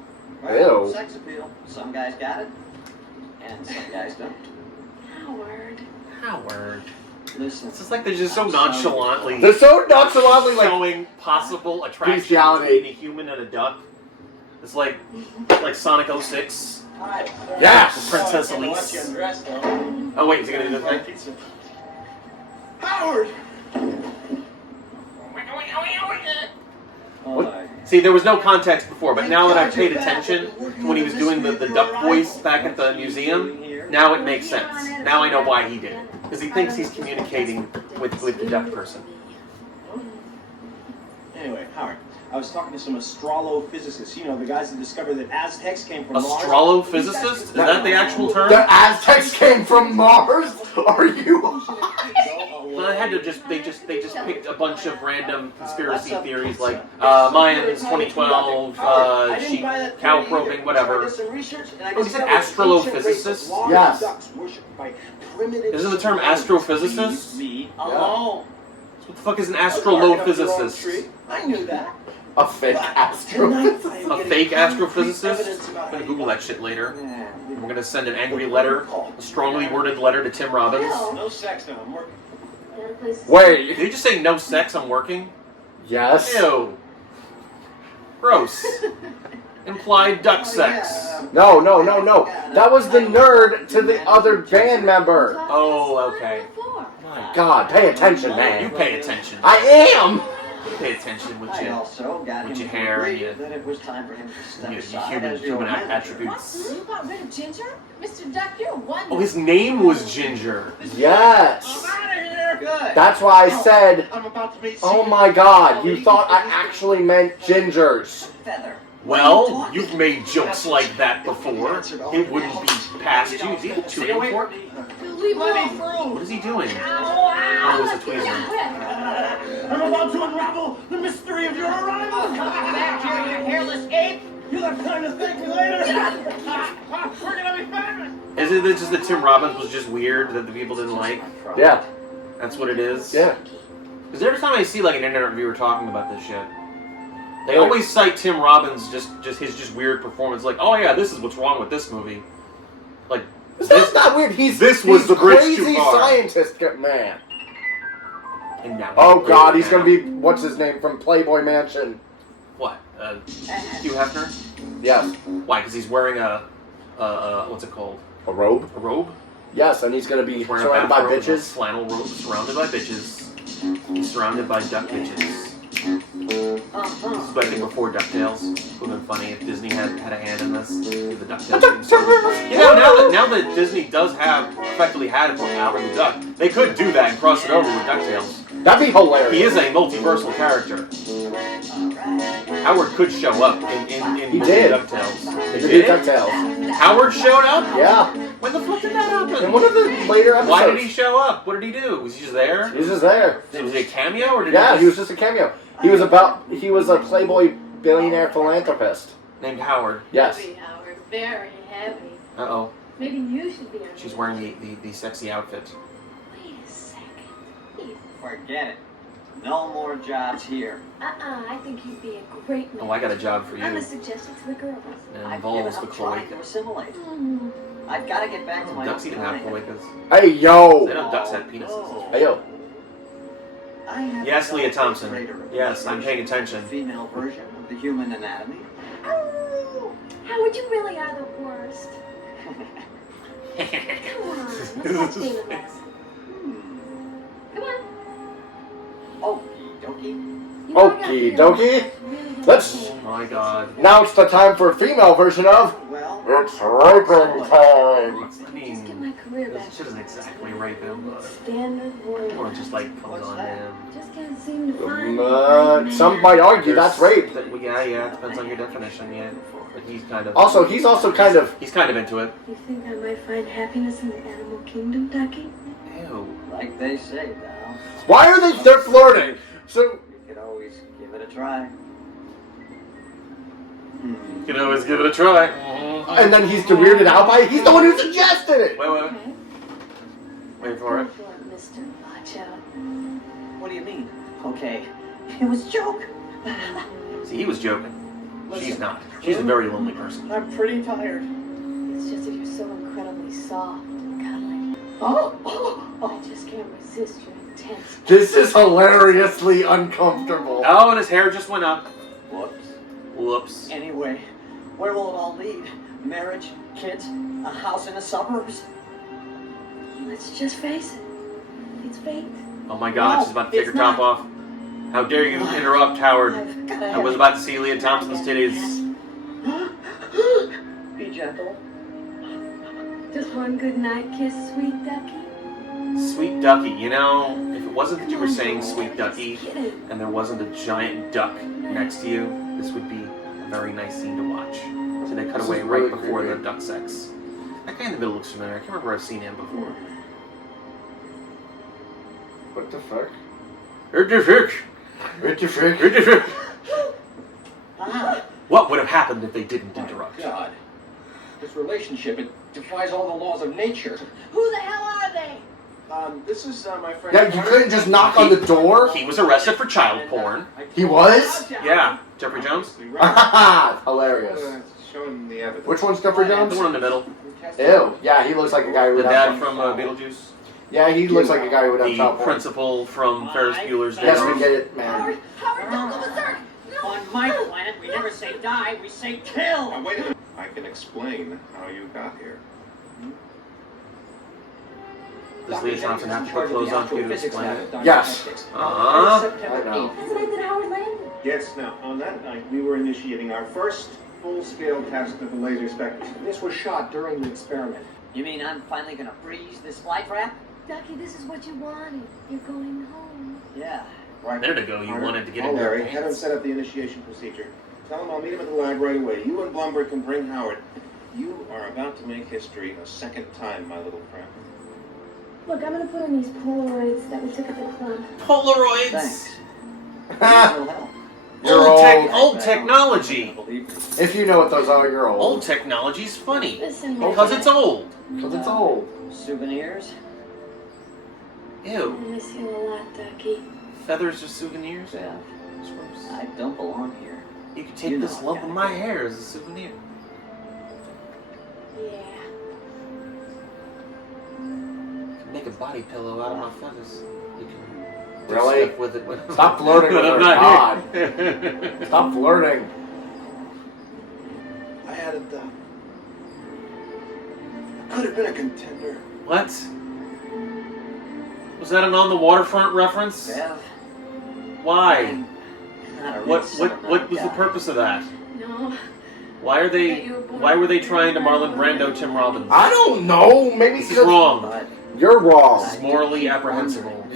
Well, Ew. sex appeal. Some guys got it, and some guys don't. Howard. Listen. It's just like they're just so nonchalantly They're so nonchalantly like, showing possible attraction bestiality. between a human and a duck. It's like Sonic 06. Hi. yes! Princess Elise. Oh wait, is he gonna do the thing? Howard! See, there was no context before, but now that I've paid attention to when he was doing the duck voice back at the museum, now it makes sense. Now I know why he did it. Because he thinks he's communicating with the duck person. Anyway, Howard, I was talking to some astrophysicists. You know, the guys that discovered that Aztecs came from Mars. Astrophysicist? Is that the actual term? The Aztecs came from Mars? Are you? Well, I had to they just picked a bunch of random conspiracy theories like Mayans 2012, sheep, cow probing, whatever. Oh, he said astrophysicist? Yes. Isn't the term astrophysicist? Me alone. What the fuck is an astrophysicist? I knew that. A fake astrophysicist? A fake astrophysicist? I'm gonna Google that shit later. We're gonna send an angry letter, a strongly worded letter to Tim Robbins. No sex now, I'm working. Wait. Did you just say no sex? I'm working. Yes. Ew. Gross. Implied duck sex. No. That was the nerd to the other band member. Oh, okay. God, pay attention, You man. pay attention. I am. You pay attention with I your also got him your to hair and agree your, that it was time for him to step your aside as your human manager. attributes. You got rid of Ginger? Mr. Duck, you're one. Oh, his name was Ginger. Yes. I'm out of here. Good. That's why I said, I'm about to meet oh my god, you thought I actually meant gingers. Feather. Well, you've made jokes like that before. It wouldn't be past you. Is he tweeting for it? Let me through. What is he doing? Oh, it was a tweezer. I'm about to unravel the mystery of your arrival. Back here, you hairless ape. You'll have time to thank me later. We're gonna be famous. Is it just that Tim Robbins was just weird that the people didn't like? Yeah. That's what it is? Yeah. Because every time I see like an internet reviewer talking about this shit, they always cite Tim Robbins just his weird performance. Like, oh yeah, this is what's wrong with this movie. Like, That's not weird. He's was the bridge too crazy far. scientist man. And now Oh god, he's gonna be what's his name from Playboy Mansion. what? Hugh Hefner? Yes. Why? Because he's wearing a what's it called? A robe? A robe? Yes, and he's gonna be Wearing a surrounded by bathrobe, a bitches. flannel robe, surrounded by bitches. He's surrounded by duck bitches. This is I think before DuckTales. It would have been funny if Disney had a hand in this. If the DuckTales theme song. You know, now that Disney does have effectively had it for Howard the Duck, they could do that and cross it over with DuckTales. That'd be hilarious. He is a multiversal character. Howard could show up in He did. DuckTales. He did DuckTales. Howard showed up? Yeah. When the fuck did that happen? In one of the later episodes. Why did he show up? What did he do? Was he just there? He was just there. So was he a cameo or did Yeah, he he was just a cameo. He was a Playboy billionaire philanthropist. named Howard? Yes. Heavy, Howard. Very heavy. Uh-oh. Maybe you should be on She's wearing the sexy outfit. Wait a second. Forget it. No more jobs here. I think you'd be a great man. Oh, I got a job for you. I'm a suggestion to the girls. It I've involves given the up trying to cloaca. assimilate. Mm. I've got to get back to my Ducks own even have planet. cloacas. Hey, yo. They know ducks have penises. Hey, yo. I have Yes, Leah developed Thompson. a greater Yes, I'm paying appreciation attention. for the female version of the human anatomy. Oh, Howard, you really are the worst. Come on, let's stop being a mess. Come on. Okie dokie. You know, I got Okie feelings. dokie. Really don't Let's- care. Oh my god. Now it's the time for a female version of Well, It's Raping Time. I Just get mean, my career back. she doesn't exactly rape him, but Standard warrior. or just like comes on him. Just can't seem to find Some might argue that's rape. Yeah, it depends on your definition, yeah. he's kind of. Also, he's also kind of. He's kind of into it. You think I might find happiness in the animal kingdom, Ducky? Ew. Like they say, Val. Why are they? They're flirting. So. You could always give it a try. You can always give it a try. And then he's weirded out by it. He's the one who suggested it. Wait. Wait for it. Mr. Watch out. What do you mean? Okay, it was a joke. See, he was joking. She's not. She's a very lonely person. I'm pretty tired. It's just that you're so incredibly soft and cuddly. Oh. I just can't resist your intense. This is hilariously uncomfortable. Oh, and his hair just went up. Whoops. Anyway, where will it all lead? Marriage, kids, a house in the suburbs? Let's just face it. It's fate. Oh my God, No, she's about to take her it's top not. off. How dare you interrupt, Howard? I've gotta I was about to see Leah Thompson's titties. Be gentle. Just one good night kiss, sweet Ducky. Sweet Ducky, you know, if it wasn't that you were saying Sweet Ducky, and there wasn't a giant duck next to you, this would be a very nice scene to watch. So they cut This away is right really before creepy. the duck sex. That guy in the middle looks familiar. I can't remember if I've seen him before. What the fuck? What the fuck? What would have happened if they didn't interrupt? God. This relationship, it defies all the laws of nature. Who the hell are they? This is my friend. Yeah, you couldn't just knock on the door. He was arrested for child porn. He was? Yeah, Jeffrey Jones. Hilarious. Showing the evidence. Which one's Jeffrey The Jones? one in the middle. Ew. Yeah, he looks like a guy who The would dad have from Beetlejuice. Yeah, he looks like a guy who would have The child porn. principal from Ferris Bueller's Day Yes, Off. we get it, man. Howard, don't go berserk! No! On my planet, we never say die, we say kill. Now, wait a minute. I can explain how you got here. Does Leah Thompson have to put clothes on for you to explain it? Yes. Uh-huh. September I know. 8th. That's the night that Howard landed. Yes, now, on that night, we were initiating our first full-scale test of the laser spectrum. This was shot during the experiment. You mean I'm finally gonna freeze this flight wrap? Ducky, this is what you wanted. You're going home. Yeah. Right. There to go. You wanted to get Oh, into Larry, her have him pants. set up the initiation procedure. Tell him I'll meet him at the lab right away. You and Blumberg can bring Howard. You are about to make history a second time, my little friend. Look, I'm gonna put on these Polaroids that we took at the club. Polaroids. Thanks. Ha! No help. You're Old technology. If you know what those are, you're Old old. technology's funny Listen, because it's old. Because it's old. Souvenirs? I Ew. miss you a lot, Ducky. Feathers are souvenirs. Yeah. Gross. I don't belong here. You could take You know this I lump gotta of my go. hair as a souvenir. Yeah. You can make a body pillow out of my feathers. You can do Really? stuff with it. When Stop flirting with when her. I'm God. not here. Stop flirting. I had it, I could have been a contender. What? Was that an On the Waterfront reference? Bev, Why? not a real What was the sentimental guy. purpose of that? No. Why are they? Why were they trying to Marlon Brando Tim Robbins? I don't know. Maybe This is because wrong. But you're wrong. This is morally apprehensible.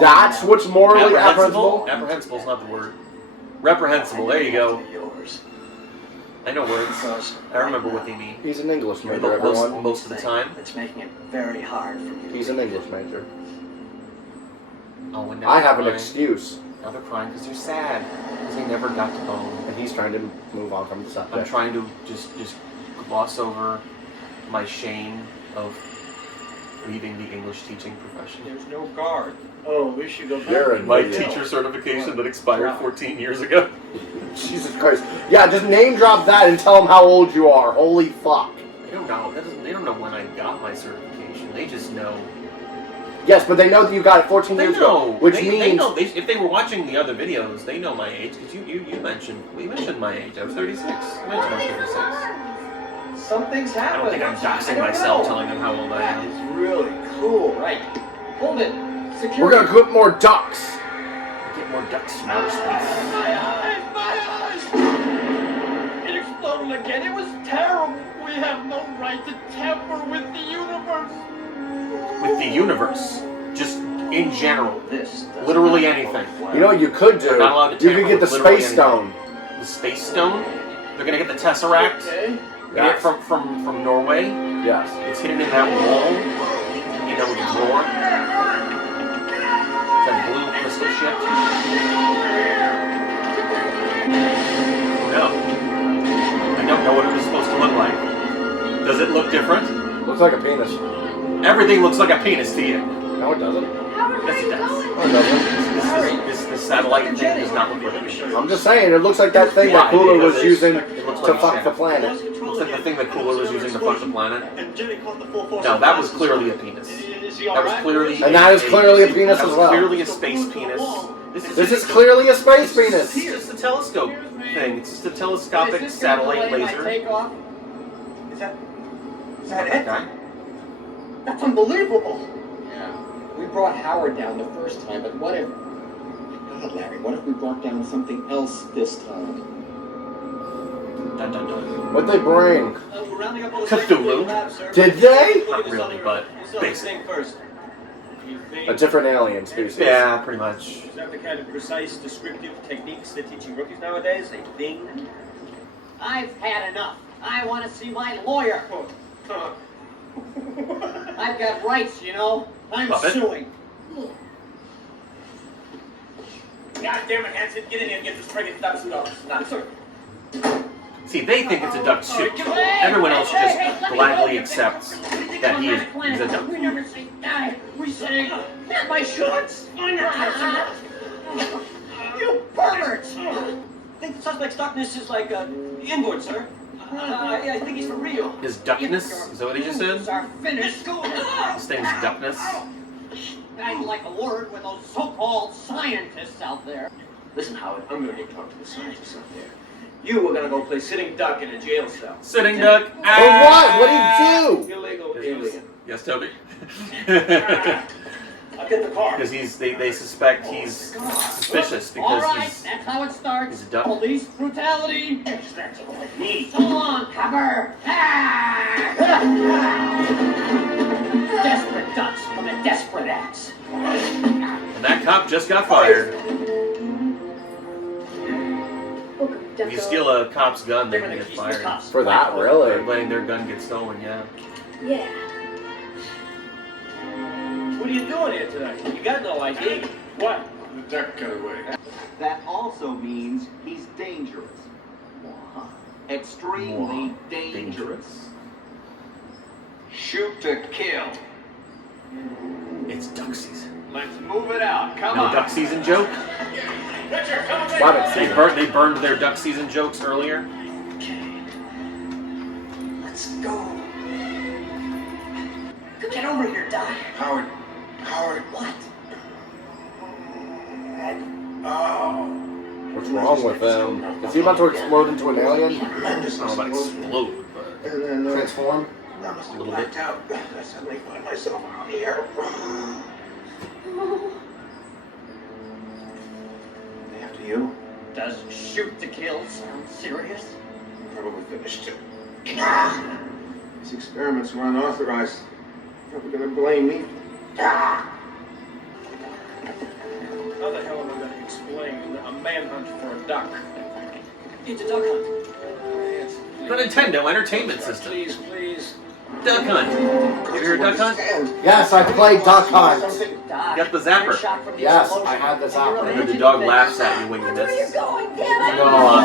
That's what's morally apprehensible. Apprehensible is not the word. Reprehensible. There you go. Yours. I know words. Because I remember what they mean. He's an English You're major, the everyone. most of the time. It's making it very hard for you. He's an English major. Oh, and now I they're have an crying. excuse. Now they're crying because they're sad because they never got to bone. And he's trying to move on from the I'm subject. trying to just gloss over my shame of leaving the English teaching profession. There's no guard. Oh, we should go back. You're a My idiot. teacher certification that expired 14 years ago. Jesus Christ. Yeah, just name drop that and tell them how old you are. Holy fuck. They don't know. They don't know when I got my certification. They just know. Yes, but they know that you got it 14 They years know. ago. Which they means... know. If they were watching the other videos, they know my age because you mentioned my age. I was 36. I mentioned I was 36. Something's I don't think I'm doxing myself, telling them how old I am. It's really cool. Right. Hold it. Secure. We're gonna put more ducks. Get more ducks from outer space. My eyes! It exploded again. It was terrible. We have no right to tamper with the universe. With the universe, just in general, This does literally not anything. bode well. You know what you could do? They're not allowed to You could tamper get the with literally space anything. stone. The space stone. They're gonna get the Tesseract. Okay. Get it from Norway. Yes. It's hidden in that wall. You know, with the drawer. That blue crystal shit. No. I don't know what it was supposed to look like. Does it look different? Looks like a penis. Everything looks like a penis to you. No, it doesn't. Yes, it does. No, it doesn't. This satellite thing does not look like a penis. I'm just saying, it looks like that thing that Why? Cooler was Because using it looks to like fuck shit. the planet. It looks like the thing that Cooler was using to fuck the planet. And Jenny caught the full force No, of that was the clearly a penis. Is he That was alright? clearly. And that is clearly a penis that as was well. clearly a space penis. This is clearly a space penis. It's just a telescope thing. It's just a telescopic Is this gonna satellite delay my laser. takeoff? Is that it? Okay. That's unbelievable. Yeah. We brought Howard down the first time, but what if... God, Larry, what if we brought down something else this time? Dun, dun, dun. What'd they bring? We're rounding up all the Cthulhu. labs, sir. Did they? Not really, but What's the basic. thing first? You think? A different alien species. Yeah, pretty much. Is that the kind of precise, descriptive techniques they're teaching rookies nowadays? A thing? I've had enough. I want to see my lawyer. I've got rights, you know. I'm Muppet. suing. God damn it, Hanson, get in here and get this friggin' duck stuff. Not sir. See, they think it's a duck suit. Everyone else just gladly accepts that he's a duck. We never say die. We say, "Here's my shorts." You perverts! I think the suspect's duckness is like inward, sir. I think he's for real. His duckness? Is that what he just said? Are finished. His thing's duckness? I'd like a word with those so-called scientists out there. Listen, Howard, I'm gonna go talk to the scientists up there. You were gonna go play sitting duck in a jail cell. Sitting duck. For what? What'd he do? Illegal Yes, alien. yes, Toby. I'll get in the car. Because they suspect he's suspicious All because right, he's that's how it starts. he's a duck. Police brutality. Yes, that's all I need. So long, cover. Desperate ducks from the desperate acts. And that cop just got fired. If you steal a cop's gun, they're gonna get fired. For that, really? They're letting their gun get stolen, yeah. Yeah. What are you doing here tonight? You got no ID. What? The duck got away. That also means he's dangerous. Extremely dangerous. Shoot to kill. It's duck season. Let's move it out. Come No on. duck season joke? Richard, come on. Rabbit They season. they burned their duck season jokes earlier. Let's go. Get over here, Doc. Howard. What? What's wrong with him? Is he about to explode into an alien? I don't know about explode, but And then Transform? I must have little blacked bit. out. I suddenly find myself out here. After you, Does shoot to kill sound serious? probably finished it. These experiments were unauthorized. You're gonna blame me? How the hell am I gonna explain a manhunt for a duck? It's a duck hunt. Yes. the Nintendo Entertainment System. Please, please. Duck Hunt. You ever hear of Duck Hunt? Yes, I played Duck Hunt. Doc, Got the zapper. you're shot from the Yes, explosion. I had the zapper. And the dog laughs at you when you Where you're miss. going, damn it! No.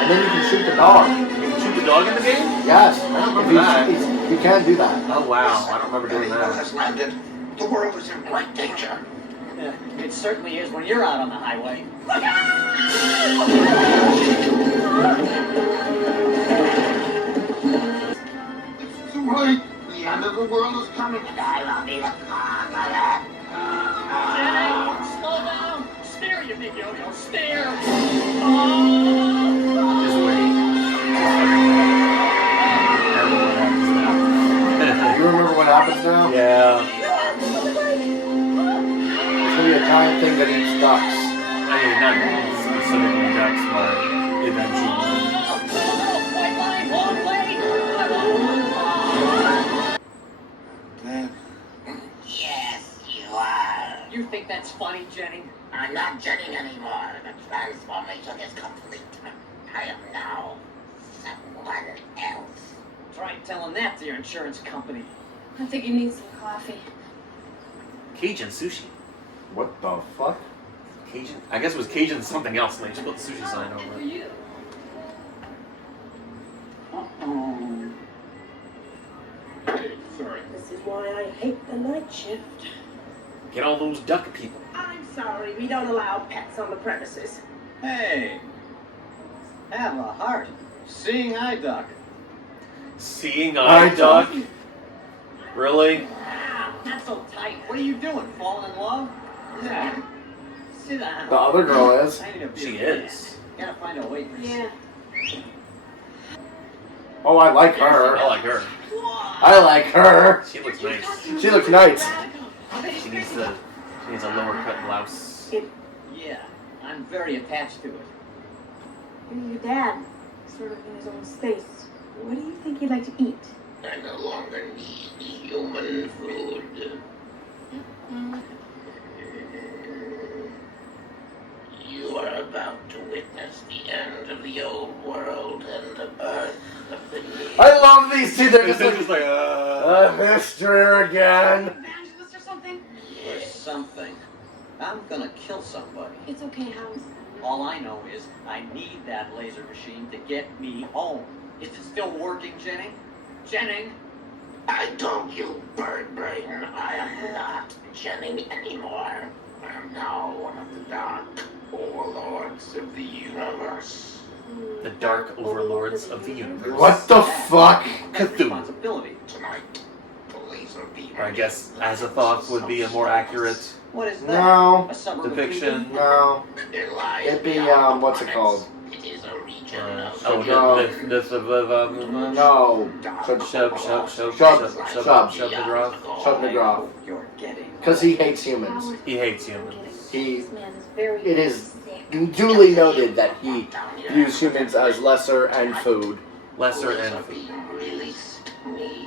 And then you can shoot the dog. You can shoot the dog in the game? Yes. I don't remember that. You can do that. Oh wow, I don't remember doing that. has landed. The world is in great danger. Yeah, it certainly is when you're out on the highway. It's too late. The end of the world is coming. And I will be the cause of it. Jenny, slow down. Steer, you big yo-yo. Steer. Just wait. You remember what happens now? Yeah. There's gonna be a giant thing that eats ducks. I mean, not specifically ducks, but eventually. White line, long way. Dad. Yes, you are. You think that's funny, Jenny? I'm not Jennings anymore. The transformation is complete. I am now someone else. Try telling that to your insurance company. I think you need some coffee. Cajun sushi. What the fuck? Cajun. I guess it was Cajun something else, and they just put the sushi sign over it. Hey, sorry. This is why I hate the night shift. Get all those duck people. I'm sorry, we don't allow pets on the premises. Hey, have a heart. Seeing eye duck. Seeing eye duck. Really? Not so tight. What are you doing? Falling in love? Yeah. Sit down. The other girl is. I need a beer. She is. Gotta find a waitress. Yeah. Oh, I like her. I like her. I like her. She looks nice. She looks nice. She needs a lower cut blouse. Yeah, I'm very attached to it. Your dad, sort of in his own space. What do you think he'd like to eat? I no longer need human food. You are about to witness the end of the old world and the birth of the new. I love these two. They're just They're like, just like, history again. Evangelist or something? Or something. I'm gonna kill somebody. It's okay, House. All I know is I need that laser machine to get me home. Is it still working, Jennings? Jennings? I told you, bird brain, I am not Jennings anymore. I am now one of the dark overlords of the universe. The dark overlords of the universe. What the fuck? Cthulhu. Responsibility. Tonight, police are being. Or I guess Azathoth would be a more accurate What is that? No. A suburban depiction. kingdom? No. There lies It'd be, beyond what's it the called? planets. It is a region of Oh, No. No. Shub McGraw. Shub McGraw. You're getting. Because he hates humans. He hates humans. He. This man is very It is sick. duly noted that he views humans as lesser and food. Lesser and being released me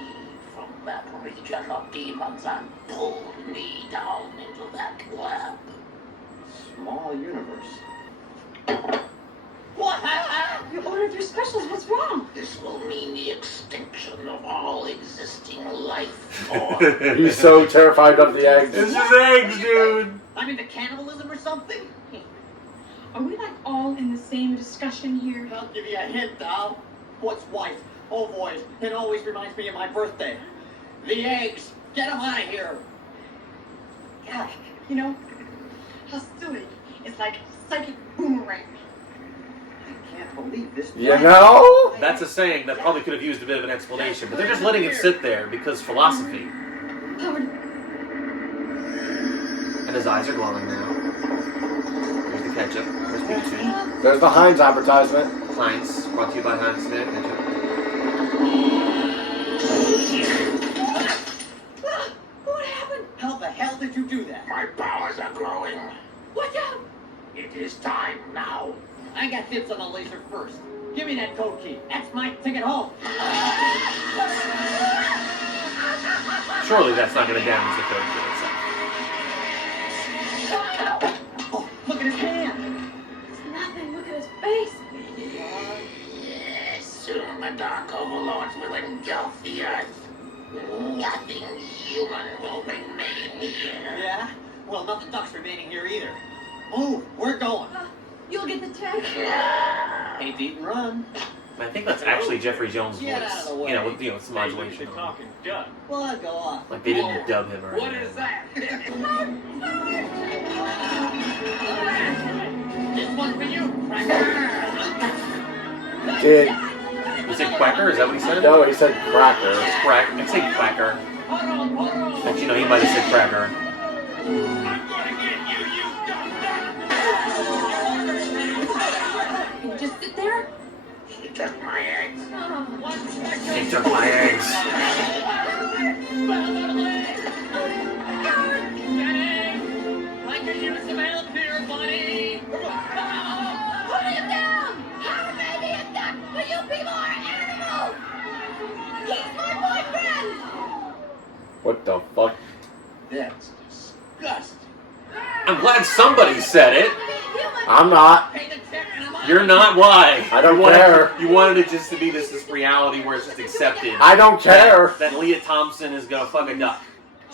from that region of demons and pulled me down into that web. Small universe. What? You ordered your specials. What's wrong? This will mean the extinction of all existing life forms. He's so terrified of the eggs. It's just eggs, dude. I'm into cannibalism or something? Are we like all in the same discussion here? I'll give you a hint, Al. What's white? Oh, boys. It always reminds me of my birthday. The eggs. Get them out of here. God, you know, hostility is like psychic boomerang. I can't believe this. You know? That's a saying that probably could have used a bit of an explanation, but they're just letting it sit there because philosophy. Howard, And his eyes are glowing now. Here's the ketchup. There's Pikachu. There's the Heinz advertisement. Heinz, brought to you by Heinz Snack Ketchup. what happened? How the hell did you do that? My powers are growing. Watch out! It is time now. I got dibs on the laser first. Give me that code key. That's my ticket home. Surely that's not going to damage the code key itself. Oh, look at his hand. It's nothing. Look at his face. Yes, soon the dark overlords will engulf the earth. Nothing human will remain here. Yeah? Well, nothing ducks remaining here either. Move. We're going. You'll get the check. Hate to eat and run. I think that's actually Jeffrey Jones' Get out of voice. the way. You know, with some modulation. Well, go on. Like they didn't dub him or What anything. is that? This one for you, Cracker. Did. You said quacker? Is that what he said? No, he said cracker. Crack. I say quacker. But you know, he might have said cracker. You just sit there. She took my eggs. He took my eggs. I can use some help here, buddy. Put him down. Howard may be a duck, but you people are animals. He's my boyfriend. What the fuck? That's disgusting. I'm I'm glad somebody said it. I'm not. You're not. Why? I don't you wanted, care. You wanted it just to be this reality where it's just accepted. I don't care. That Leah Thompson is gonna fuck a duck.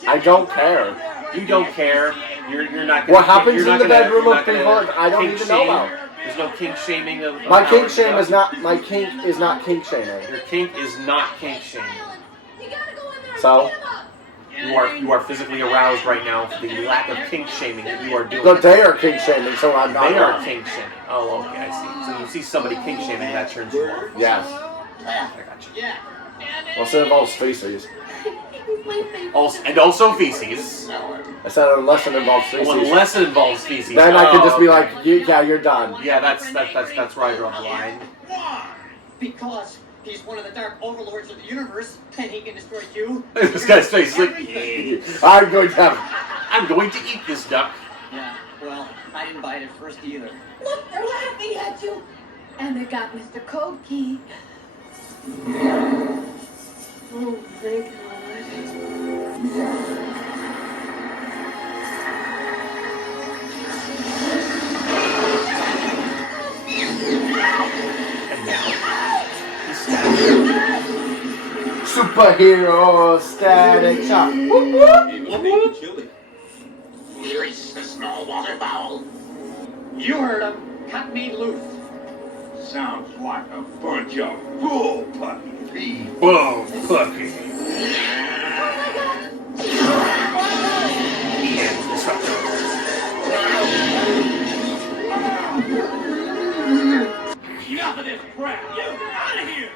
I don't care. You don't care. You're not. Gonna, What happens you're in not the gonna, bedroom you're of not people? gonna I don't kink even know shame. about. There's no kink shaming of. My Howard kink shame Duck. is not. My kink is not kink shaming. Your kink is not kink shaming. So You are physically aroused right now for the lack of kink shaming that you are doing. so they are kink shaming. So I'm not. They are wrong. kink shaming. Oh, okay, I see. So you see somebody kink shaming, that turns you off. Yes. I got you. Unless it involves feces. Also feces. I said unless it involves feces. Well, unless it involves feces. Then I can just be okay. like, yeah, you're done. Yeah, that's where I draw the line. Because he's one of the dark overlords of the universe, and he can destroy you. This guy's face is like, I'm going to have. I'm going to eat this duck. Yeah, well, I didn't buy it at first either. Look, they're laughing at you. And they got Mr. Code Key. Oh, thank God. And now, he's Superhero static shock. Release the small water fowl. You heard him. Cut me loose. Sounds like a bunch of bull puppies. Whoa, puppy. Enough of this crap! You out of here!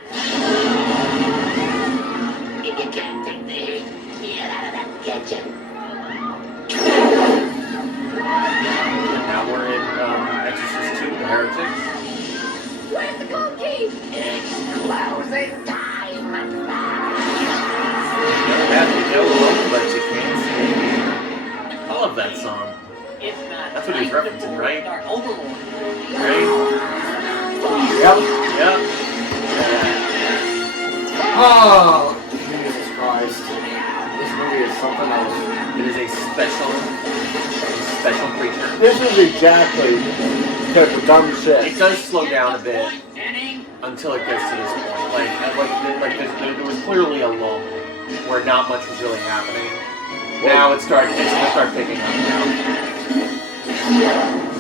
If you can't take the heat, get out of that kitchen. Now we're in Exorcist 2, The Heretics. Where's the Code Key? It's closing time. But you can't see. I love that song. If not, That's what he's referencing, right? Dark overlord. Right? Yep. Yep. Oh, Jesus Christ. This movie is something else. It is a special creature. This is exactly the dumb It shit. does slow down a bit until it gets to this point. There was clearly a lull where not much was really happening. Now it's gonna start picking up now.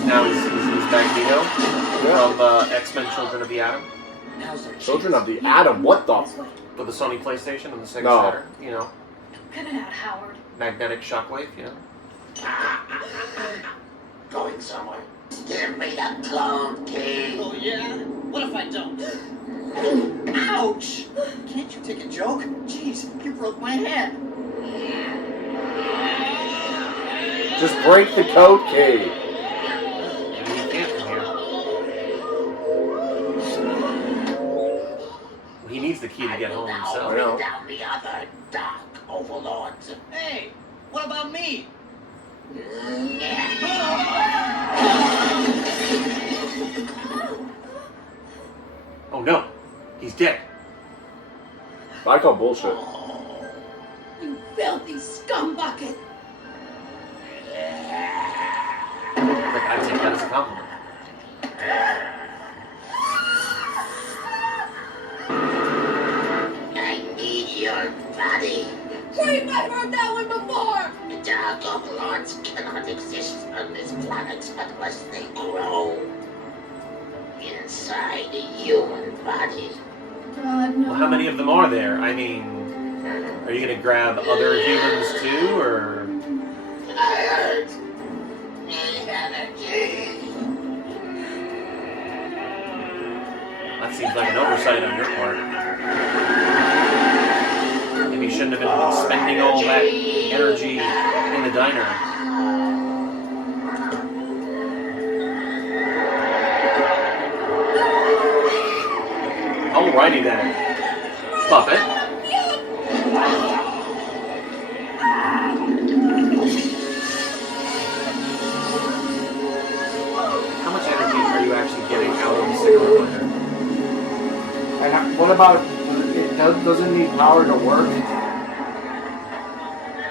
Now he's Magneto from X-Men: Children of the Atom Children of the Atom, what the? for the Sony PlayStation and the Sega No. Saturn. You know, Cut it out, Howard. magnetic shockwave. You know. Going somewhere. Give me the code key. Oh, yeah? What if I don't? Ouch! Can't you take a joke? Jeez, you broke my head. Just break the code key. And he can't from here. He needs the key to get home himself. I know. Down the other dark overlords. Hey, what about me? Oh no, he's dead. I call bullshit. You filthy scumbucket. Like, I take that as a compliment. I need your body. We've heard that one before. The dark overlords cannot exist on this planet unless they grow inside a human body. God, no. Well, how many of them are there? I mean, are you gonna grab other humans too, or? I heard the energy. That seems like an oversight on your part. Maybe you shouldn't have been spending all that energy in the diner. Alrighty then. Puppet. How much energy are you actually getting out of the cigarette lighter? And what about, it doesn't need power to work?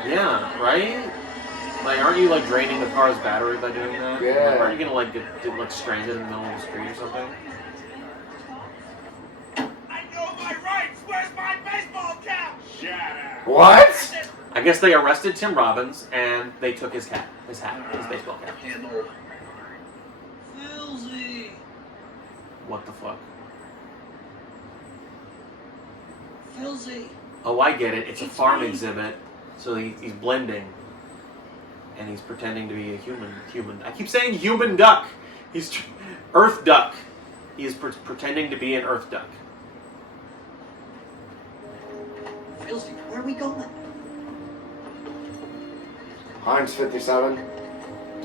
Yeah, right? Like, aren't you like draining the car's battery by doing that? Yeah. Like, aren't you gonna like get like stranded in the middle of the street or something? I know my rights. Where's my baseball cap? Shut up. What? I guess they arrested Tim Robbins and they took his hat, his baseball cap. Handle. Filzy. What the fuck? Filzy. Oh, I get it. It's a farm exhibit, so he's blending, and he's pretending to be a human. I keep saying human duck. He's Earth duck. He is pretending to be an Earth duck. Filzy, where are we going? Heinz 57.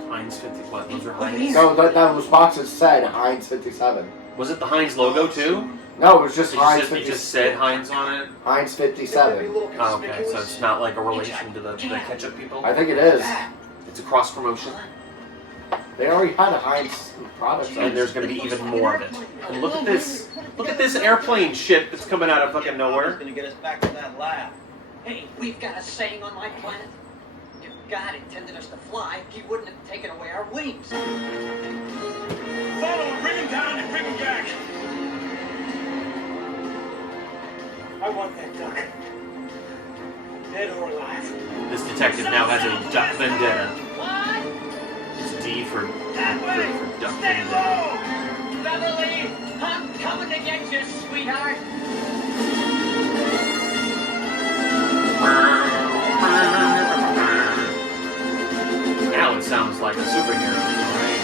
Heinz 50. What? Those are Heinz. No, that was boxes said Heinz 57. Was it the Heinz logo too? No, it was just Heinz It 57. just said Heinz on it. Heinz 57. Oh, okay, so it's not like a relation to the ketchup people. I think it is. It's a cross promotion. They already had a Heinz product. And there's going to be even more of it. And look at this. Look at this airplane shit that's coming out of fucking nowhere. Gonna get us back to that lab. Hey, we've got a saying on my planet. If God intended us to fly, he wouldn't have taken away our wings. Follow him, bring him down and bring him back. I want that duck. Dead or alive. This detective now has a duck vendetta. What? It's D for That way. duck Stay vendetta. low. Beverly, I'm coming to get you, sweetheart. Now it sounds like a superhero story.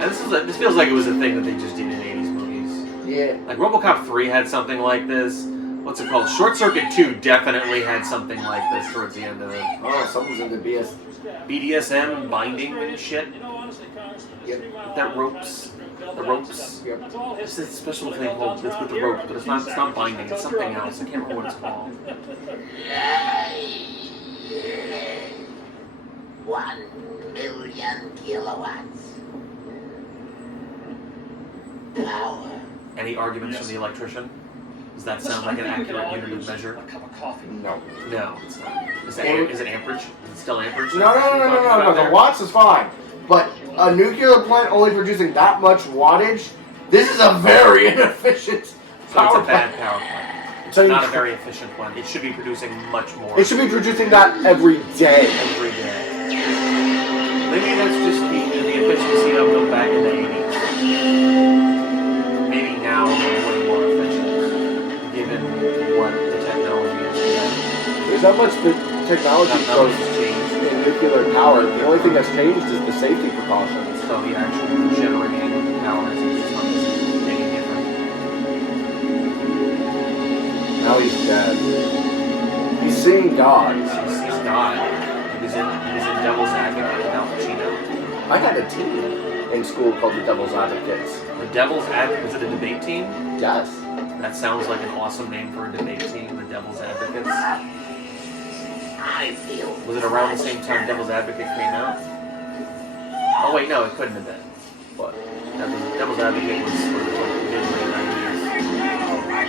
And this feels like it was a thing that they just did in 80s movies. Yeah. Like RoboCop 3 had something like this. What's it called? Short Circuit 2 definitely had something like this towards the end of it. Oh, someone's into BDSM, binding and shit. Yep. That ropes. The ropes. Yep. It's a special thing called it's with the rope, but it's not binding, it's something else. I can't remember what it's called. 1 million kilowatts. Power. Any arguments from the electrician? Does that sound like an accurate unit of measure? A cup of coffee. No. No, it's not. Is it amperage? Is it still amperage? No. The watts is fine. But a nuclear plant only producing that much wattage, this is a very inefficient So it's power a bad plant. power plant. It's So not a very efficient one. It should be producing much more. It should be producing that every day. every day. Maybe that's just the efficiency of them back in the 80s. Maybe now they're way more efficient, given what the technology is today. There's not much the technology Nothing goes has changed. in nuclear power. The only thing that's changed is the safety precautions. So the actual generating of the power is not any different. Now he's dead. He's seeing God. He's God. He was in Devil's Advocate with Al Pacino. I had a team in school called the Devil's Advocates. The Devil's Advocate, was it a debate team? Yes. That sounds like an awesome name for a debate team, the Devil's Advocates. I feel. Was it around the same time Devil's Advocate came out? Oh wait, no, it couldn't have been. But Devil's Advocate was sort of like mid-late 90s.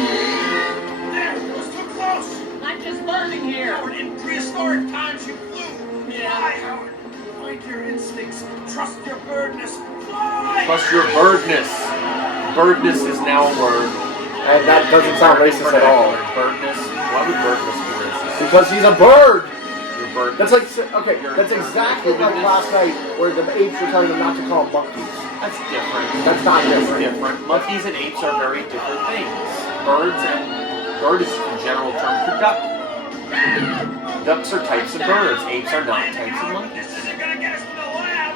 There, it was too close. I'm just learning here. Howard, in prehistoric times you flew. Fly, Howard. Find your instincts. Trust your birdness. Fly. Plus your birdness. Birdness is now a word. And that doesn't sound racist at all. Birdness? Why would birdness be racist? Because he's a bird! Your bird. That's like, okay, that's exactly like last night where the apes were telling them not to call them monkeys. That's different. That's not That's different. different. Monkeys and apes are very different things. Bird is a general term for duck. Ducks are types of birds. Apes are not types of monkeys. This isn't gonna get us to the lab.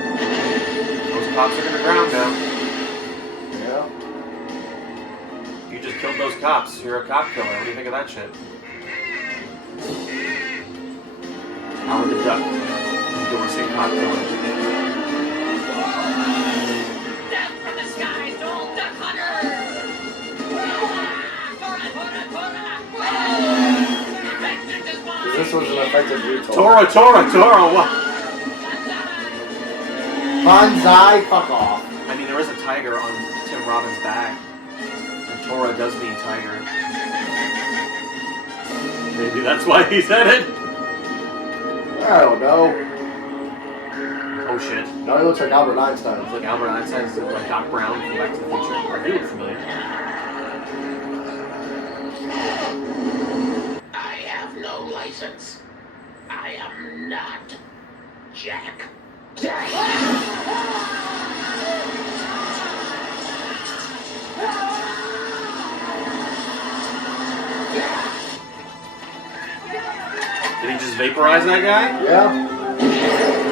Those cops are gonna drown now. Yeah. You just killed those cops. You're a cop killer. What do you think of that shit? Howard the Duck. Endorsing cop killer. Death from the skies to all duck hunters! Vengeance is mine! This was an effective Toro. Toro, what? Banzai, fuck off. I mean, there is a tiger on Tim Robbins' back. And Tora does mean tiger. Maybe that's why he said it. I don't know. Oh shit. No, he looks like Albert Einstein. It's like Albert Einstein's like Doc Brown from Back to the Future. Or he looks familiar. I have no license. I am not Jack. Did he just vaporize that guy? Yeah.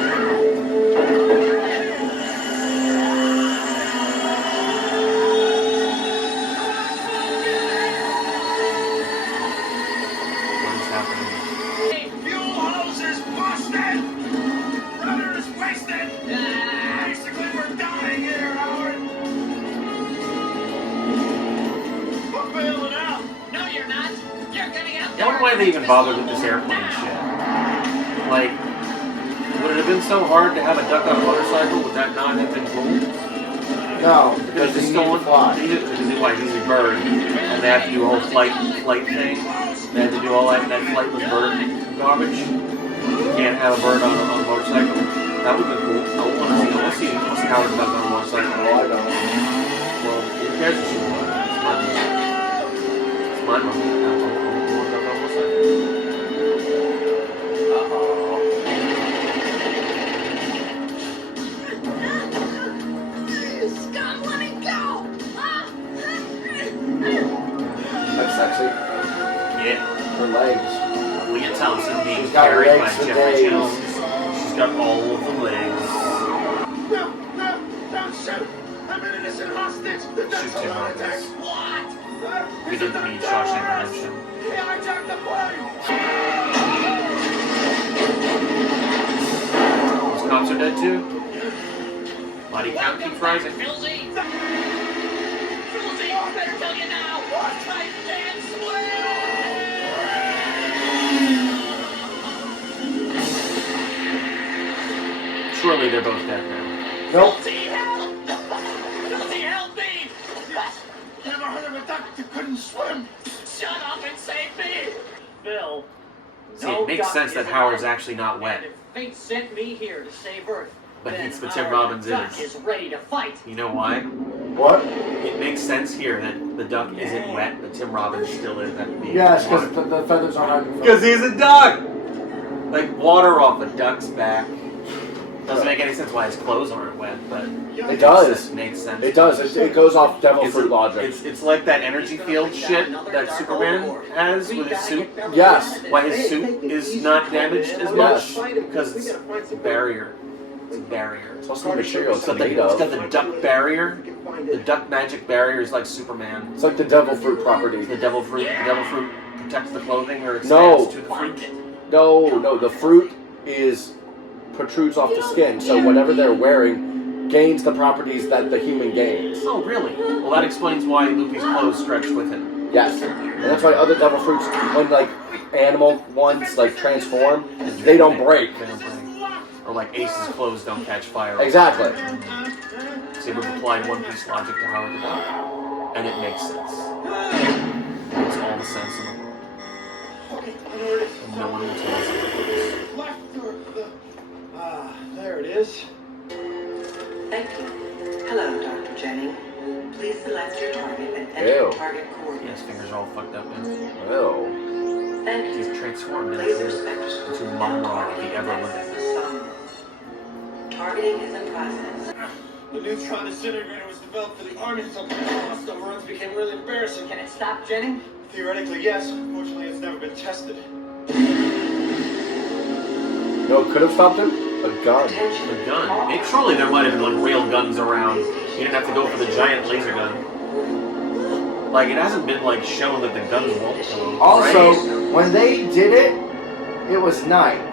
What is happening? Fuel hose is busted! Rudder is wasted! Basically, we're dying here, Howard! We're bailing out! No, you're not. You're getting out I there. wonder why they even bothered with this airplane shit. Like, would it have been so hard to have a duck on a motorcycle? Would that not have been cool? No, Because because it's he stolen. needs to fly. He's a bird, and they have to do a whole flight thing. They had to do all that flightless bird garbage. You can't have a bird on a motorcycle. That would be cool. I want to see Howard Duck on a motorcycle. Oh, I don't. Well, who cares if she won? It's my money. I want Duck on a motorcycle. Scum, let me go! That's sexy. Yeah. Her legs. Leah Thompson being She's got carried by legs for Jeffrey days. Jones. She's got all of the legs. No, don't shoot! I'm an innocent hostage! The Shoot Dutch Tim are on attack! Robbins. What? We didn't need Shawshank Redemption. He hijacked the plane! Those cops are dead too. Body count keeps rising. Filzy! Filzy, I better tell you now! Watch my damn Surely they're both dead now. Nope. Filzy, help! Filzy, help me! Never heard of a duck that couldn't swim! Shut up and save me! Phil. See, it makes sense that Howard's actually not wet. And if fate sent me here to save Earth, But then it's what Tim Howard Robbins the Duck is. ready to fight. You know why? What? It makes sense here that the duck isn't wet, but Tim Robbins still is. That being Yes, water. because the feathers are hiding from Because he's a duck! Like water off a duck's back. Doesn't make any sense why his clothes aren't wet, but It does. makes sense. It does. It goes off devil It's, fruit logic. it's like that energy field shit that Superman has with his suit. Yes. Why his suit is not damaged as much? Because it's a barrier. It's a barrier. It's also the material It's it's got the, made it's of. got the duck barrier. The duck magic barrier is like Superman. It's like the devil fruit property. The devil fruit protects the clothing or expands No. to the fruit. No, the fruit protrudes off the skin, so whatever they're wearing gains the properties that the human gains. Oh, really? Well, that explains why Luffy's clothes stretch with him. Yes. And that's why other devil fruits, when like animal ones like transform, they don't break. They don't break. Or like Ace's clothes don't catch fire. Exactly. See, we've applied One Piece logic to Howard the Duck, and it makes sense. It makes all the sense in the world. Okay, I know where it is. And no one will tell us what it is. Left or the... Ah, there it is. Thank you. Hello, Dr. Jennings. Please select your target and enter Ew. target Yeah, coordinates. his fingers are all fucked up, man. Ew. Thank He's you. transformed Laser into spectroscopy Mumra, the ever access living. the sun. Targeting is in process. The neutron disintegrator was developed for the army, so cost overruns became really embarrassing. Can it stop Jennings? Theoretically, yes. Unfortunately, it's never been tested. No, it could have stopped him? A gun. The gun. Maybe, surely there might have been like real guns around. You didn't have to go for the giant laser gun. Like, it hasn't been like shown that the guns won't kill him. Also, right? when they did it, it was night.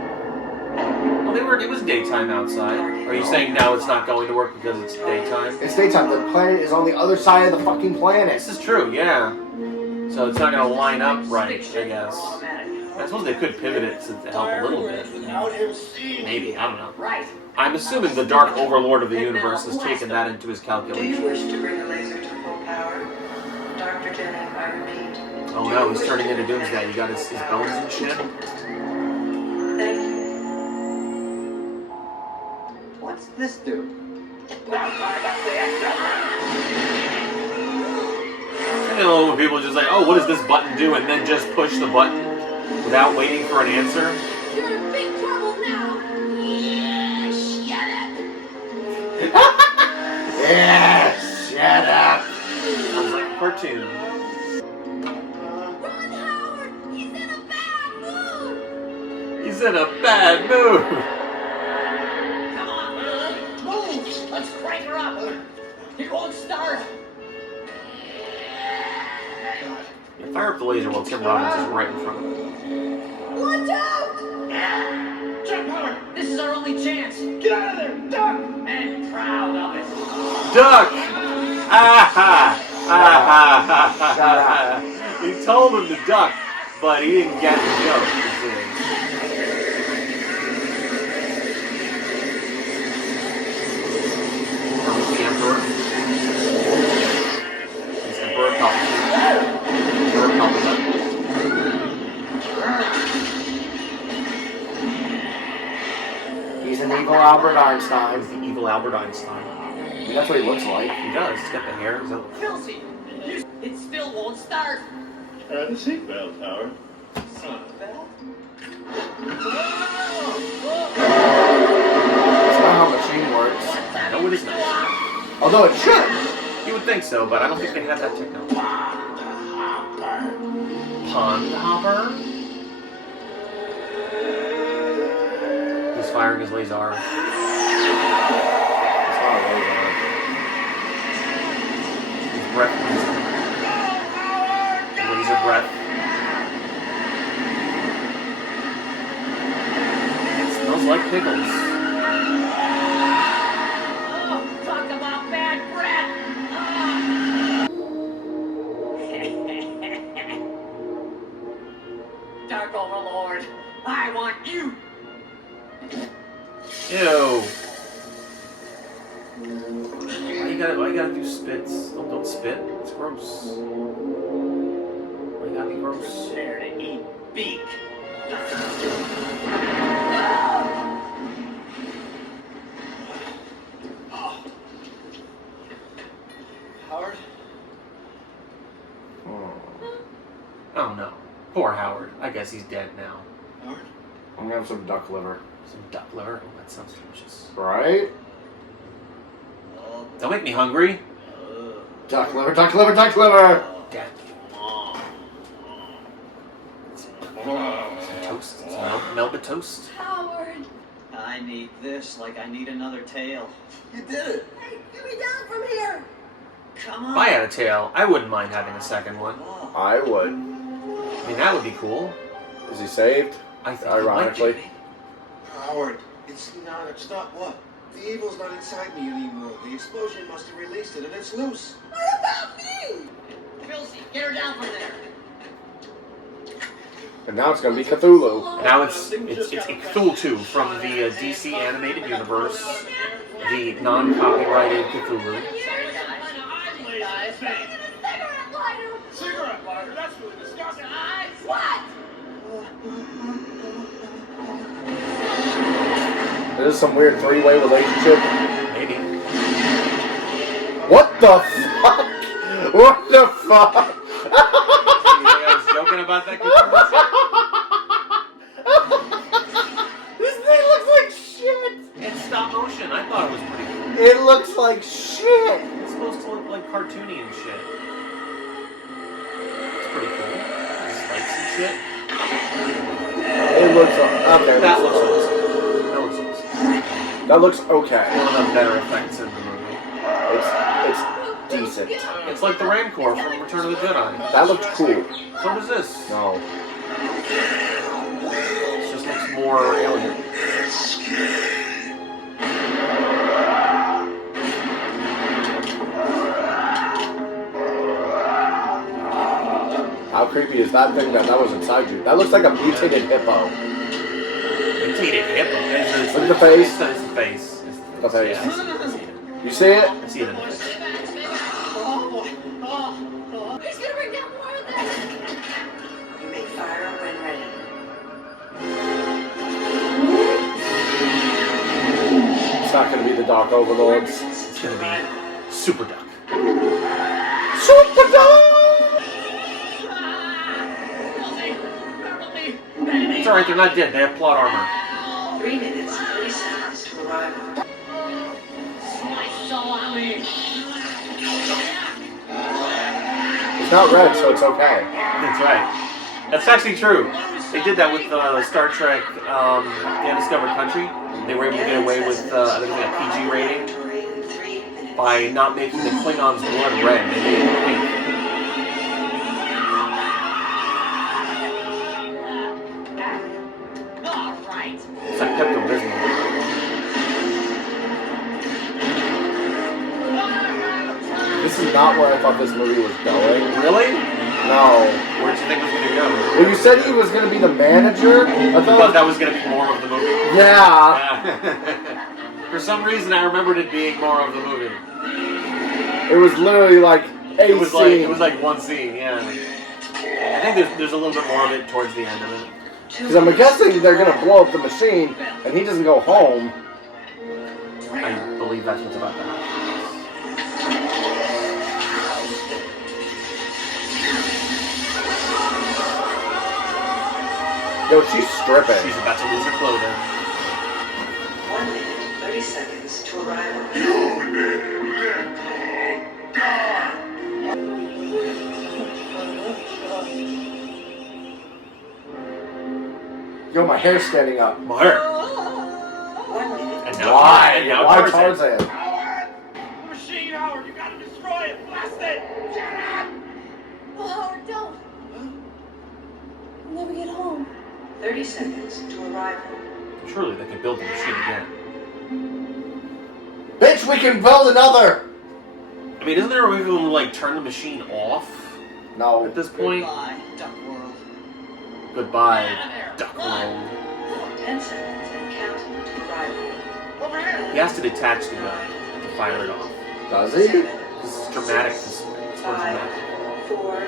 Well, it was daytime outside. Are you saying now it's not going to work because it's daytime? It's daytime. The planet is on the other side of the fucking planet. This is true, yeah. So it's not going to line up right, I guess. I suppose they could pivot it to help a little bit. Without him seeing. Maybe, I don't know. Right. I'm assuming the Dark Overlord of the Universe has taken that into his Do you calculation. wish to bring a laser to full power? Dr. Jennings, I repeat. Oh no, he's turning into Doomsday. You got his bones and shit. Thank you. What's this do? You know, when people are just like, oh, what does this button do? And then just push the button without waiting for an answer. You're in big trouble now. Yeah, shut up. Sounds like a cartoon. Run, Howard! He's in a bad mood. He's in a bad mood. Come on, move! Let's crank her up. It won't start. Yeah, fire up the laser while Tim Robbins is right in front of him. Watch out! Jump, Howard! This is our only chance. Get out of there, duck! And proud of it. Duck! Ah ha! Ah ha ha ha! He told him to duck, but he didn't get the joke. You see. Who's the Emperor? He's Emperor Palpatine. Emperor Palpatine. He's an evil Albert Einstein. He's the evil Albert Einstein. I mean, that's what he looks like. He does. He's got the hair. He's got Kelsey, it still won't start. The seatbelt, Howard. Seatbelt? That's not how a machine works. no, it is not. Although it should. You would think so, but I don't think they have that technology. Pond Hopper? He's firing his laser. It's not a laser. His breath laser. Laser breath. It smells like pickles. Oh, talk about bad breath. Dark Overlord, I want you. Ew. Why you gotta do spits? Don't spit. It's gross. Why you gotta be gross? There to eat beak. Howard? Oh no. Poor Howard. I guess he's dead now. Howard? I'm gonna have some duck liver. Some duck liver. Oh, that sounds delicious. Right? Don't make me hungry. Duck liver, duck liver, duck liver! Dad. Some toast. Some Melba toast. Howard! I need this like I need another tail. You did it! Hey, get me down from here! Come If on. I had a tail, I wouldn't mind having a second one. I would. I mean, that would be cool. Is he saved? I think Ironically. He might be. Howard, it's not what? The evil's not inside me anymore. The explosion must have released it and it's loose. What about me? Kelsey, get her down from there. And now it's gonna be Cthulhu. Now it's Cthulhu from the DC animated universe, the non-copyrighted Cthulhu. Cigarette lighter! Cigarette lighter, that's really disgusting. What? This is some weird three-way relationship. Maybe. What the fuck? What the fuck? You think I was joking about that Cthulhu? This thing looks like shit! It's stop motion. I thought it was pretty cool. It looks like shit! It's supposed to look like cartoony and shit. It's pretty cool. Spikes and shit. It looks okay. That looks awesome. That looks awesome. That looks okay. One of the better effects in the movie. It's decent. It's like the Rancor from Return of the Jedi. That looked cool. So does this. No. It just looks more alien. How creepy is that thing that was inside you? That looks like a mutated hippo. Mutated hippo. Look at the face. It's the face. The face. Yeah, I see it. You see it? I see it in the face. He's gonna bring down more of this! You may fire when ready. It's not going to be the Dark Overlords. It's going to be Super Duck. Super Duck! It's alright, they're not dead. They have plot armor. 3 minutes, 30 seconds to arrival. It's not red, so it's okay. That's right. That's actually true. They did that with Star Trek The Undiscovered Country. They were able to get away with, I think it was like a PG rating by not making the Klingons' blood red. They made it pink. It's like Pepto-Bismol. This is not where I thought this movie was going. Really? No. Where did you think it was going to go? Well, you said he was going to be the manager. I thought that was going to be more of the movie. Yeah. For some reason, I remembered it being more of the movie. It was literally like a It was scene. like one scene. Yeah. I think there's a little bit more of it towards the end of it. Because I'm guessing they're going to blow up the machine, and he doesn't go home. I believe that's what's about to happen. Yo, she's stripping. She's about to lose her clothing. 1 minute, 30 seconds to arrival. Yo, my hair's standing up. My hair. 1 minute. And now Why? And now Why Tarzan. Tarzan? The machine, Howard, you gotta destroy it! Blast it! Shut up! Oh, Howard, don't. We'll never get home. 30 seconds to arrival. Surely they could build the machine again. Bitch, we can build another! I mean, isn't there a way to like turn the machine off No. at this point? Goodbye, Duck World. Goodbye, Duck World. 10 seconds and counting to arrival. Over here! He has to detach the gun to fire it off. Does he? This is dramatic. It's more 5, dramatic. 4, 3, 2,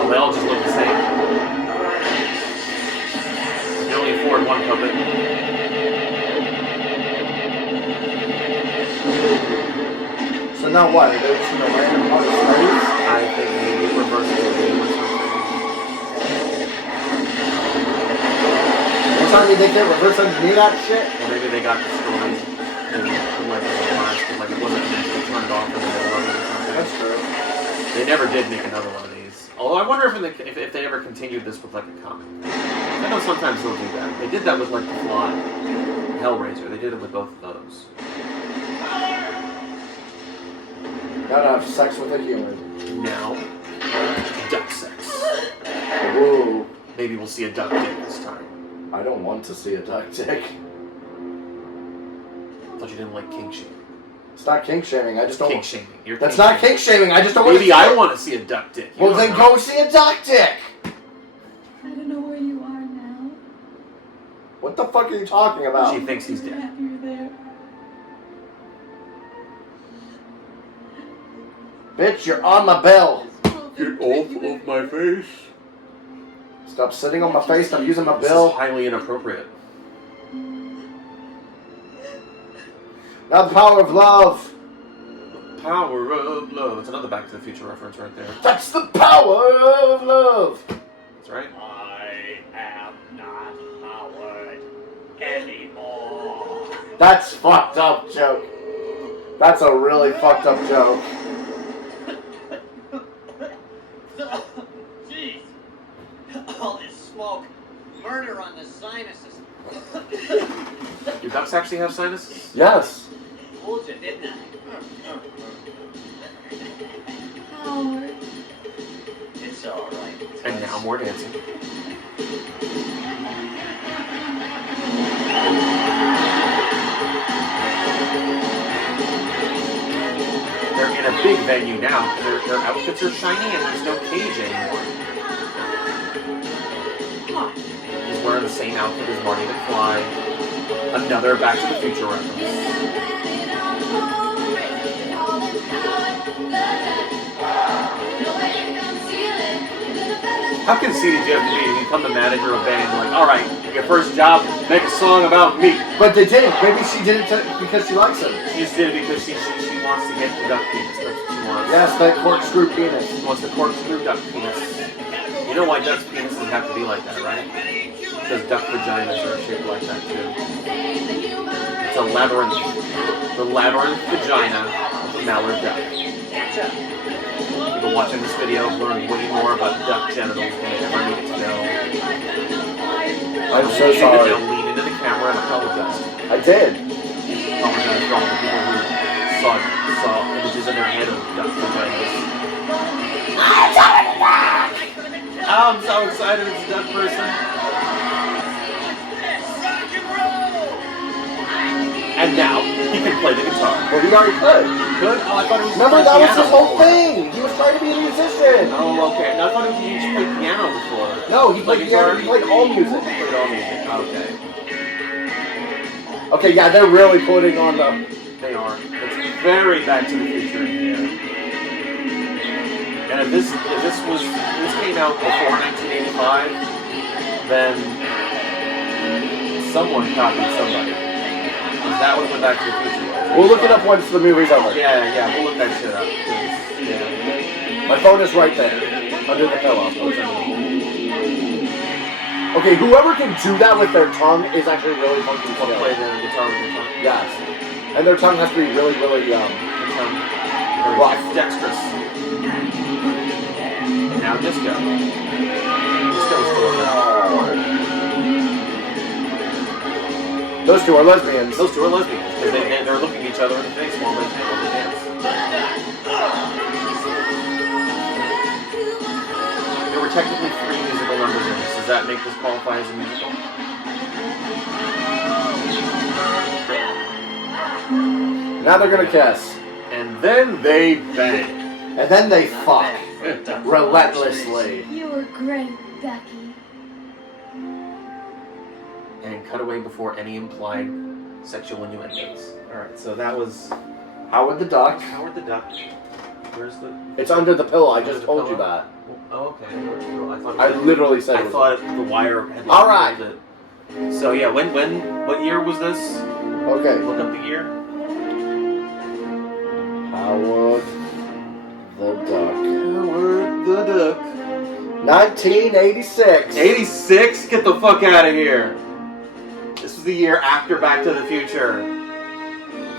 Oh, they all just look the same. arrival. You can only afford one puppet. So now what? Are they just going to random part of slaves? I think maybe reverse the game or something. You're telling me they can't reverse engineer that shit? Or maybe they got destroyed and like the last, like it wasn't meant to be turned off in the middle of it or something. That's true. They never did make another one of these. Although I wonder if they ever continued this with like a comic. I know sometimes they'll do that. They did that with like The Fly, Hellraiser. They did it with both of those. Gotta have sex with a human. Now, duck sex. Ooh. Maybe we'll see a duck dick this time. I don't want to see a duck dick. Thought you didn't like kink shaming. It's not kink shaming. I just don't. Kink shaming. You're That's kink not kink shaming. I just don't want to Maybe see I it. want to see a duck dick. You Well, don't then know. go see a duck dick. I don't know where you are now. What the fuck are you talking about? She thinks he's I'm dead. happy you're there. Bitch, you're on my bill. Get off of my face. Stop sitting on my face. Stop using my This bill. is highly inappropriate. Now the power of love. Power of love. That's another Back to the Future reference right there. That's the power of love. That's right. I am not Howard anymore. That's fucked up joke. That's a really fucked up joke. Jeez. All this smoke. Murder on the sinuses. Do ducks actually have sinuses? Yes. Told you, didn't I? Howard. It's alright. And now more dancing. They're in a big big venue now. Their outfits are shiny and there's no cage anymore. He's wearing the same outfit as Marty McFly. Another Back to the Future reference. How conceited do you have to be to become the manager of a band? Like, all right, your first job, make a song about me. But they didn't. Maybe she did it because she likes him. She just did it because she wants to get the duck penis. That's what she wants. Yes, that corkscrew penis. She wants the corkscrew duck penis. You know why duck's penises have to be like that, right? Because duck vaginas are shaped like that too. It's a labyrinth. The labyrinth vagina of the mallard duck. People watching this video have learned way more about duck genitals than they ever needed to know. I'm so sorry. Now lean into the camera and apologize. I did. Apologize for all the people who saw images in their head of duck vaginas. I'm so excited it's a duck person. And now he can play the guitar. Well, he already could. He could? Oh, I thought it was. Remember, that was his whole thing. He was trying to be a musician. Oh, okay. No, I thought he just played piano before. No, he played guitar. He played all music. He played all music. Okay. Okay, yeah, they're really putting on the. They are. It's very Back to the Future in here. And if this came out before 1985, then someone copied somebody. That was when Back to the Future was. We'll look it up once the movie's over. Yeah, we'll look that shit up. Yeah. My phone is right there, under the pillow. Okay, whoever can do that with their tongue is actually really fucking Play the guitar with your tongue. Yes. And their tongue has to be really, really, rough. Dexterous. Now Disco. Disco's still Those two are lesbians. Those two are lesbians because they're looking each other in the face while they dance. There were technically 3 musical numbers in this. Does that make this qualify as a musical? Now they're gonna kiss. And then they bang. And then they fuck. Relentlessly. You were great, Becky. And cut away before any implied sexual innuendos. Alright, so that was Howard the Duck. Howard the Duck. Where's the... It's under the pillow. I just told you that. Oh, okay. I thought I literally said it. I thought the wire had... All right. So yeah, what year was this? Okay. Look up the year. Howard the Duck. Howard the Duck. 1986. 86? Get the fuck out of here. This was the year after Back to the Future.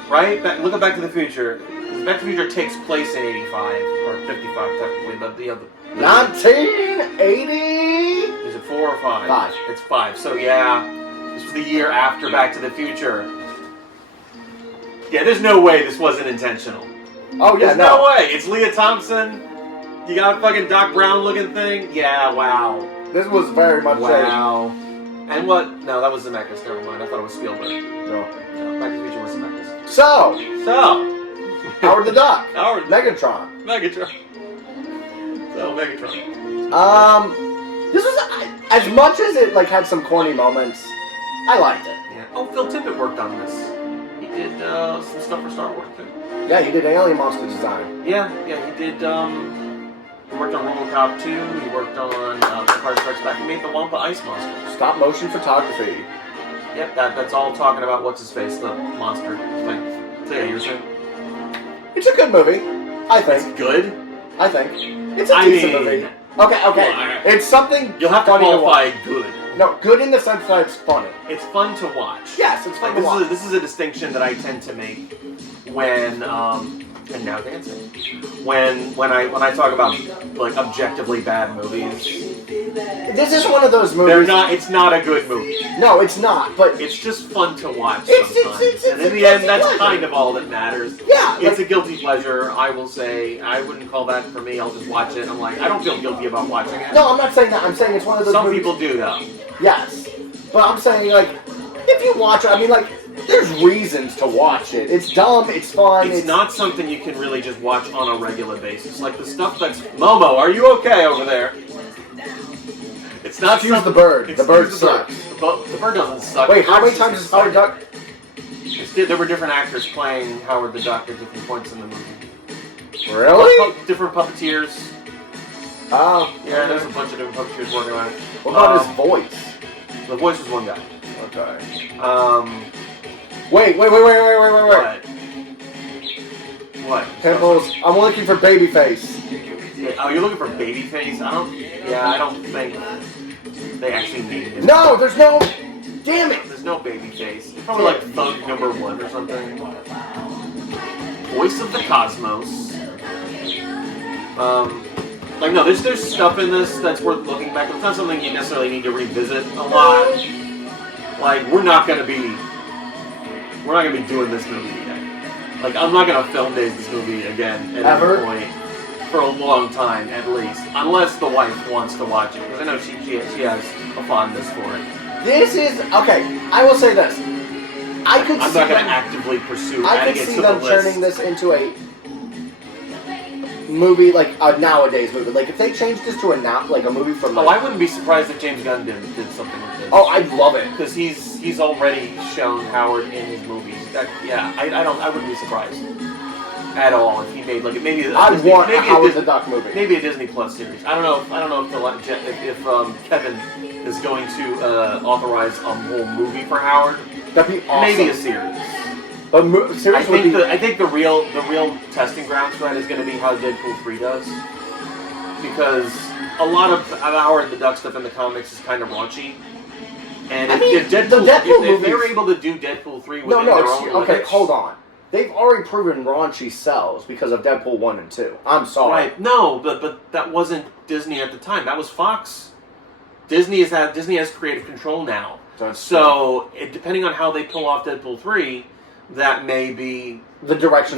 Right? Look at Back to the Future. Back to the Future takes place in 85, or 55 technically, but the other... 1980? Is it 4 or 5? 5. It's 5, so yeah. This was the year after Back to the Future. Yeah, there's no way this wasn't intentional. Oh, yeah, There's no way. It's Leah Thompson. You got a fucking Doc Brown looking thing? Yeah, wow. This was very much Wow. And what? No, that was Zemeckis. Never mind. I thought it was Spielberg. No. Back to the Future was Zemeckis. So, Howard the Duck. Howard. Megatron. Megatron. So, Megatron. This was, as much as it, like, had some corny moments, I liked it. Yeah. Oh, Phil Tippett worked on this. He did some stuff for Star Wars, too. Yeah, he did Alien Monster Design. Yeah, he did, he worked on RoboCop 2, he worked on Empire Strikes Back, he made the Wampa Ice Monster. Stop motion photography. Yep, that's all talking about what's-his-face, the monster thing. So yeah, you're saying? It's a good movie, I think. It's good? I think. It's a decent movie. Okay. Well, it's something you'll have to funny qualify to watch. good. No, good in the sense that it's funny. It's fun to watch. Yes, it's fun to watch. This is a distinction that I tend to make when and now dancing. When I talk about like objectively bad movies. This is one of those movies. It's not a good movie. No, it's not. But it's just fun to watch It's sometimes. And in the end, that's kind of all that matters. Yeah, it's a guilty pleasure. I will say I wouldn't call that for me. I'll just watch it. I'm like I don't feel guilty about watching it. No, I'm not saying that. I'm saying it's one of those. Some movies. people do though. Yes, but I'm saying like if you watch it, I mean like There's reasons to watch it. It's dumb. It's fun. It's not something you can really just watch on a regular basis. Like the stuff that's Momo, are you okay over there? It's not. Excuse the bird. The bird sucks. The bird doesn't suck. Wait, how many times is Howard Duck? There were different actors playing Howard the Duck at different points in the movie. Really? Different puppeteers. Oh. Yeah, there's a bunch of different puppeteers working on it. What about his voice? The voice was one guy. Okay. Wait. What? Pimples. I'm looking for Babyface. Oh, you're looking for Babyface? I don't think they actually named him. No, there's no. Damn it! There's no Babyface. It's probably like Thug #1 or something. Voice of the Cosmos. Like no, there's stuff in this that's worth looking back. It's not something you necessarily need to revisit a lot. Like we're not gonna be doing this movie again. Like I'm not gonna film days this movie again at any point for a long time at least, unless the wife wants to watch it because I know she has a fondness for it. This is okay. I will say this. I'm not going to actively pursue. I could see them turning this into a movie, like a nowadays movie. Like if they changed this to a movie from. I wouldn't be surprised if James Gunn did something like this. Oh, I'd love it because he's already shown Howard in his movies. I wouldn't be surprised at all if he made maybe. I'd want a Howard the Duck movie. Maybe a Disney Plus series. I don't know if Kevin is going to authorize a whole movie for Howard. That'd be awesome. Maybe a series. But series I think the real testing grounds for that is going to be how Deadpool 3 does, because a lot of Howard the Duck stuff in the comics is kind of raunchy. And if they're able to do Deadpool 3 within their own limits, hold on. They've already proven raunchy sells because of Deadpool 1 and 2. I'm sorry. Right? No, but that wasn't Disney at the time. That was Fox. Disney has creative control now. So depending on how they pull off Deadpool 3, that may be the direction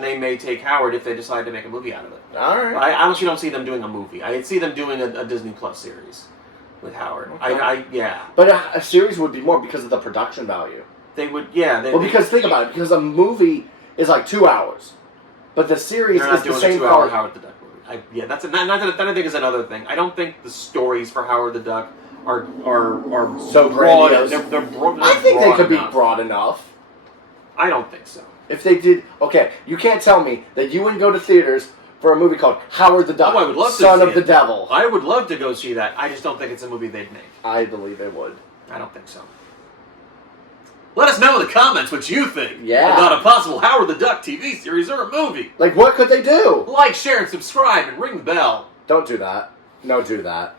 they may take Howard if they decide to make a movie out of it. All right. I honestly don't see them doing a movie. I see them doing a Disney Plus series with Howard. Okay. But a series would be more because of the production value. They would, because think about it. Because a movie is like 2 hours, but the series is the same. 2 hour Howard the Duck movie. That I think is another thing. I don't think the stories for Howard the Duck are so broad. They're I think they could be broad enough. I don't think so. If they did, okay, you can't tell me that you wouldn't go to theaters for a movie called Howard the Duck, I would love Son to see of the Devil. I would love to go see that. I just don't think it's a movie they'd make. I believe they would. I don't think so. Let us know in the comments what you think about a possible Howard the Duck TV series or a movie. Like, what could they do? Like, share, and subscribe, and ring the bell. Don't do that. No, do that.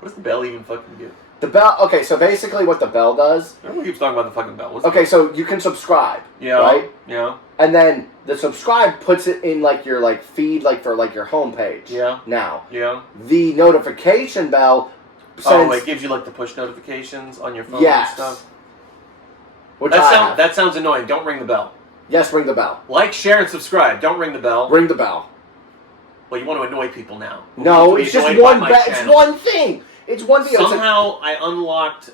What does the bell even fucking do? The bell, okay, so basically what the bell does... Everyone keeps talking about the fucking bell. Okay, so you can subscribe, right? Yeah. And then the subscribe puts it in, your, feed, for, your homepage. Yeah. Now. Yeah. The notification bell sends... it gives you, the push notifications on your phone and stuff? Which that sounds annoying. Don't ring the bell. Yes, ring the bell. Like, share, and subscribe. Don't ring the bell. Ring the bell. Well, you want to annoy people now. No, it's just one bell. It's one thing. It's one video. Somehow I unlocked,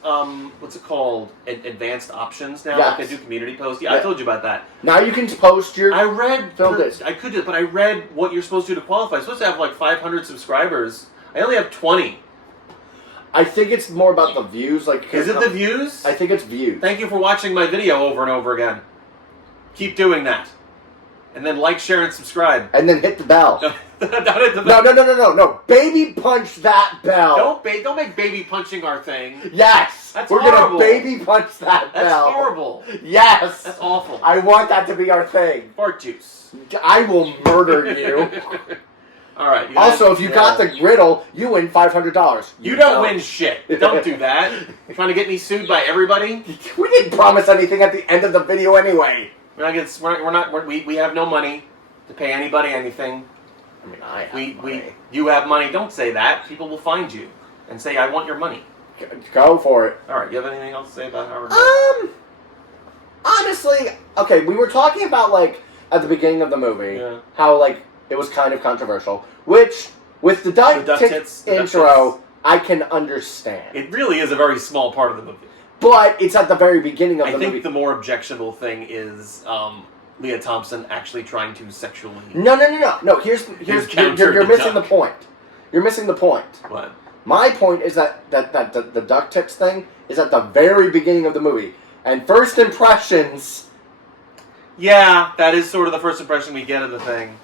what's it called? Advanced options now. Yes. Like I do community posts. Yeah, I told you about that. Now you can post your... I read... I could do it, but I read what you're supposed to do to qualify. I'm supposed to have 500 subscribers. I only have 20. I think it's more about the views. Is it the views? I think it's views. Thank you for watching my video over and over again. Keep doing that. And then like, share, and subscribe. And then hit the bell. Don't hit the bell. No. Baby punch that bell. Don't make baby punching our thing. Yes. That's We're horrible. We're going to baby punch that bell. That's horrible. Yes. That's awful. I want that to be our thing. Fart juice. I will murder you. All right. Also, if you got the riddle, you win $500. You don't win shit. Don't do that. You're trying to get me sued by everybody? We didn't promise anything at the end of the video anyway. We have no money to pay anybody anything. I mean, I have money. You have money. Don't say that. People will find you and say, "I want your money." Go for it. All right. You have anything else to say about Howard? Honestly, okay. We were talking about at the beginning of the movie how it was kind of controversial, which with the duck tits intro, I can understand. It really is a very small part of the movie. but it's at the very beginning of I the think movie. the more objectionable thing is Leah Thompson actually trying to sexually. No. Here's Encounter you're the missing the duck. point. You're missing the point. What? My point is that the duck tits thing is at the very beginning of the movie, and first impressions. Yeah, that is sort of the first impression we get of the thing.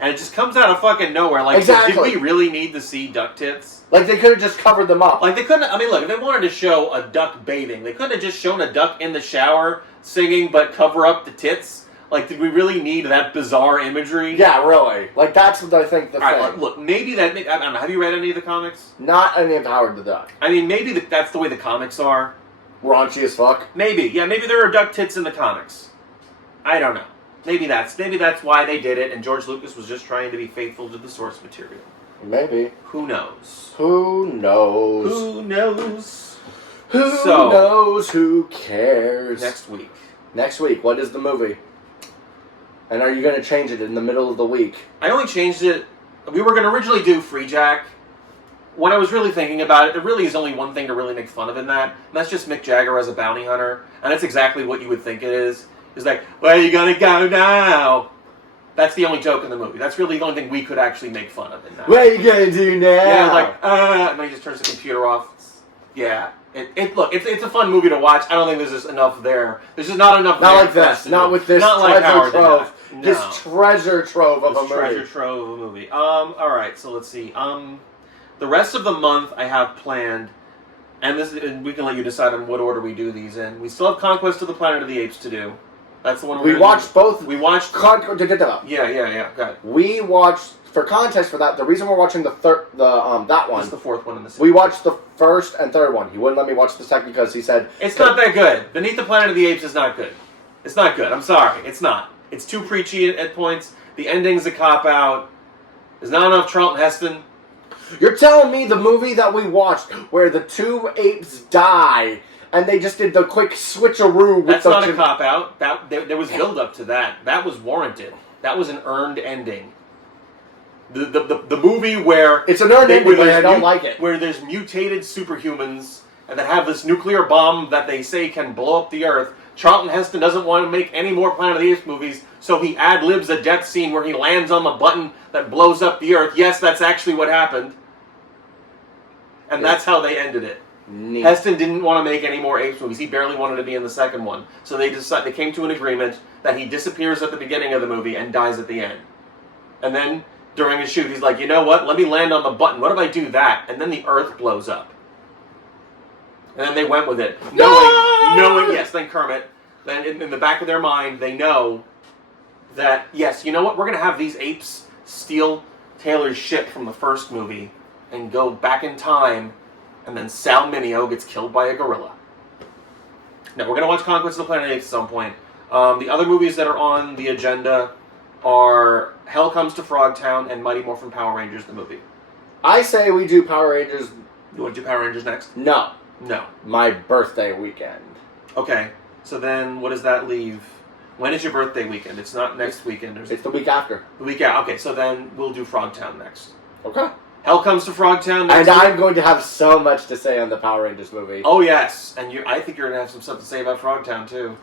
And it just comes out of fucking nowhere. Like, Exactly. did we really need to see duck tits? Like, they could have just covered them up. Like, they couldn't... I mean, look, if they wanted to show a duck bathing, they couldn't have just shown a duck in the shower singing but cover up the tits. Like, did we really need that bizarre imagery? Yeah, really. Like, that's what I think the thing. Alright, look, maybe that... I don't know, have you read any of the comics? Not any of Howard the Duck. I mean, maybe that's the way the comics are. Raunchy as fuck. Maybe. Yeah, maybe there are duck tits in the comics. I don't know. Maybe that's why they did it, and George Lucas was just trying to be faithful to the source material. Maybe. Who knows? Who knows? Who knows? Who So, knows? Who cares? Next week. Next week, what is the movie? And are you going to change it in the middle of the week? I only changed it. We were going to originally do Free Jack. When I was really thinking about it, there really is only one thing to really make fun of in that, and that's just Mick Jagger as a bounty hunter. And that's exactly what you would think it is. It's like, where are you going to go now? That's the only joke in the movie. That's really the only thing we could actually make fun of in that. What are you going to do now? Yeah, like, and then he just turns the computer off. Yeah. Look, it's a fun movie to watch. I don't think there's just enough there. There's just not enough Not there like for us this. to Not do. with this Not like treasure Howard the trove. Duck. No. This treasure trove of a movie. Treasure trove of a movie. Alright, so let's see. The rest of the month I have planned, and we can let you decide on what order we do these in. We still have Conquest of the Planet of the Apes to do. That's the one We watched both. We watched... Yeah, got it. We watched, for context for that, the reason we're watching that one. It's the fourth one in the series. We watched the first and third one. He wouldn't let me watch the second because he said... It's not that good. Beneath the Planet of the Apes is not good. It's not good. I'm sorry. It's not. It's too preachy at points. The ending's a cop-out. There's not enough Charlton Heston. You're telling me the movie that we watched where the two apes die and they just did the quick switcheroo with That's the... not a cop-out. There was build-up to that. That was warranted. That was an earned ending. The movie where... It's an earned ending, but I don't like it. Where there's mutated superhumans and that have this nuclear bomb that they say can blow up the Earth. Charlton Heston doesn't want to make any more Planet of the Apes movies, so he ad-libs a death scene where he lands on the button that blows up the Earth. Yes, that's actually what happened. And that's how they ended it. Neat. Heston didn't want to make any more Apes movies. He barely wanted to be in the second one. So they came to an agreement that he disappears at the beginning of the movie and dies at the end. And then, during a shoot, he's like, you know what? Let me land on the button. What if I do that? And then the Earth blows up. And then they went with it. Knowing, yes, then Kermit, then in the back of their mind, they know that, yes, you know what? We're going to have these apes steal Taylor's ship from the first movie and go back in time, and then Sal Mineo gets killed by a gorilla. Now, we're going to watch Conquest of the Planet of the Apes at some point. The other movies that are on the agenda are Hell Comes to Frogtown and Mighty Morphin Power Rangers, the movie. I say we do Power Rangers... You want to do Power Rangers next? No. No. My birthday weekend. Okay, so then what does that leave? When is your birthday weekend? It's not next weekend. It's the week after. The week after. Okay, so then we'll do Frogtown next. Okay. Hell Comes to Frogtown next And week. I'm going to have so much to say on the Power Rangers movie. Oh yes, and I think you're gonna have some stuff to say about Frogtown too.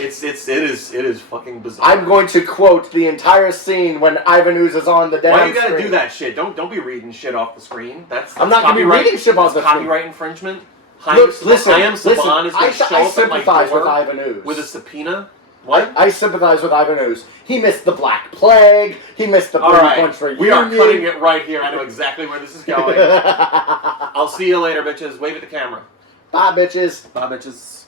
It is fucking bizarre. I'm going to quote the entire scene when Ivan Ooze is on the damn Why you gotta screen. do that shit? Don't be reading shit off the screen. That's I'm not going to be reading shit off the screen. Copyright infringement. Look, listen, I am Saban is going to show I up at my sympathize with door Ivan Ooze. with a subpoena. What? I sympathize with Ivan Ooze. He missed the Black Plague. He missed the All Brady right, Bunch reunion. we are cutting it right here. I know exactly where this is going. I'll see you later, bitches. Wave at the camera. Bye, bitches. Bye, bitches.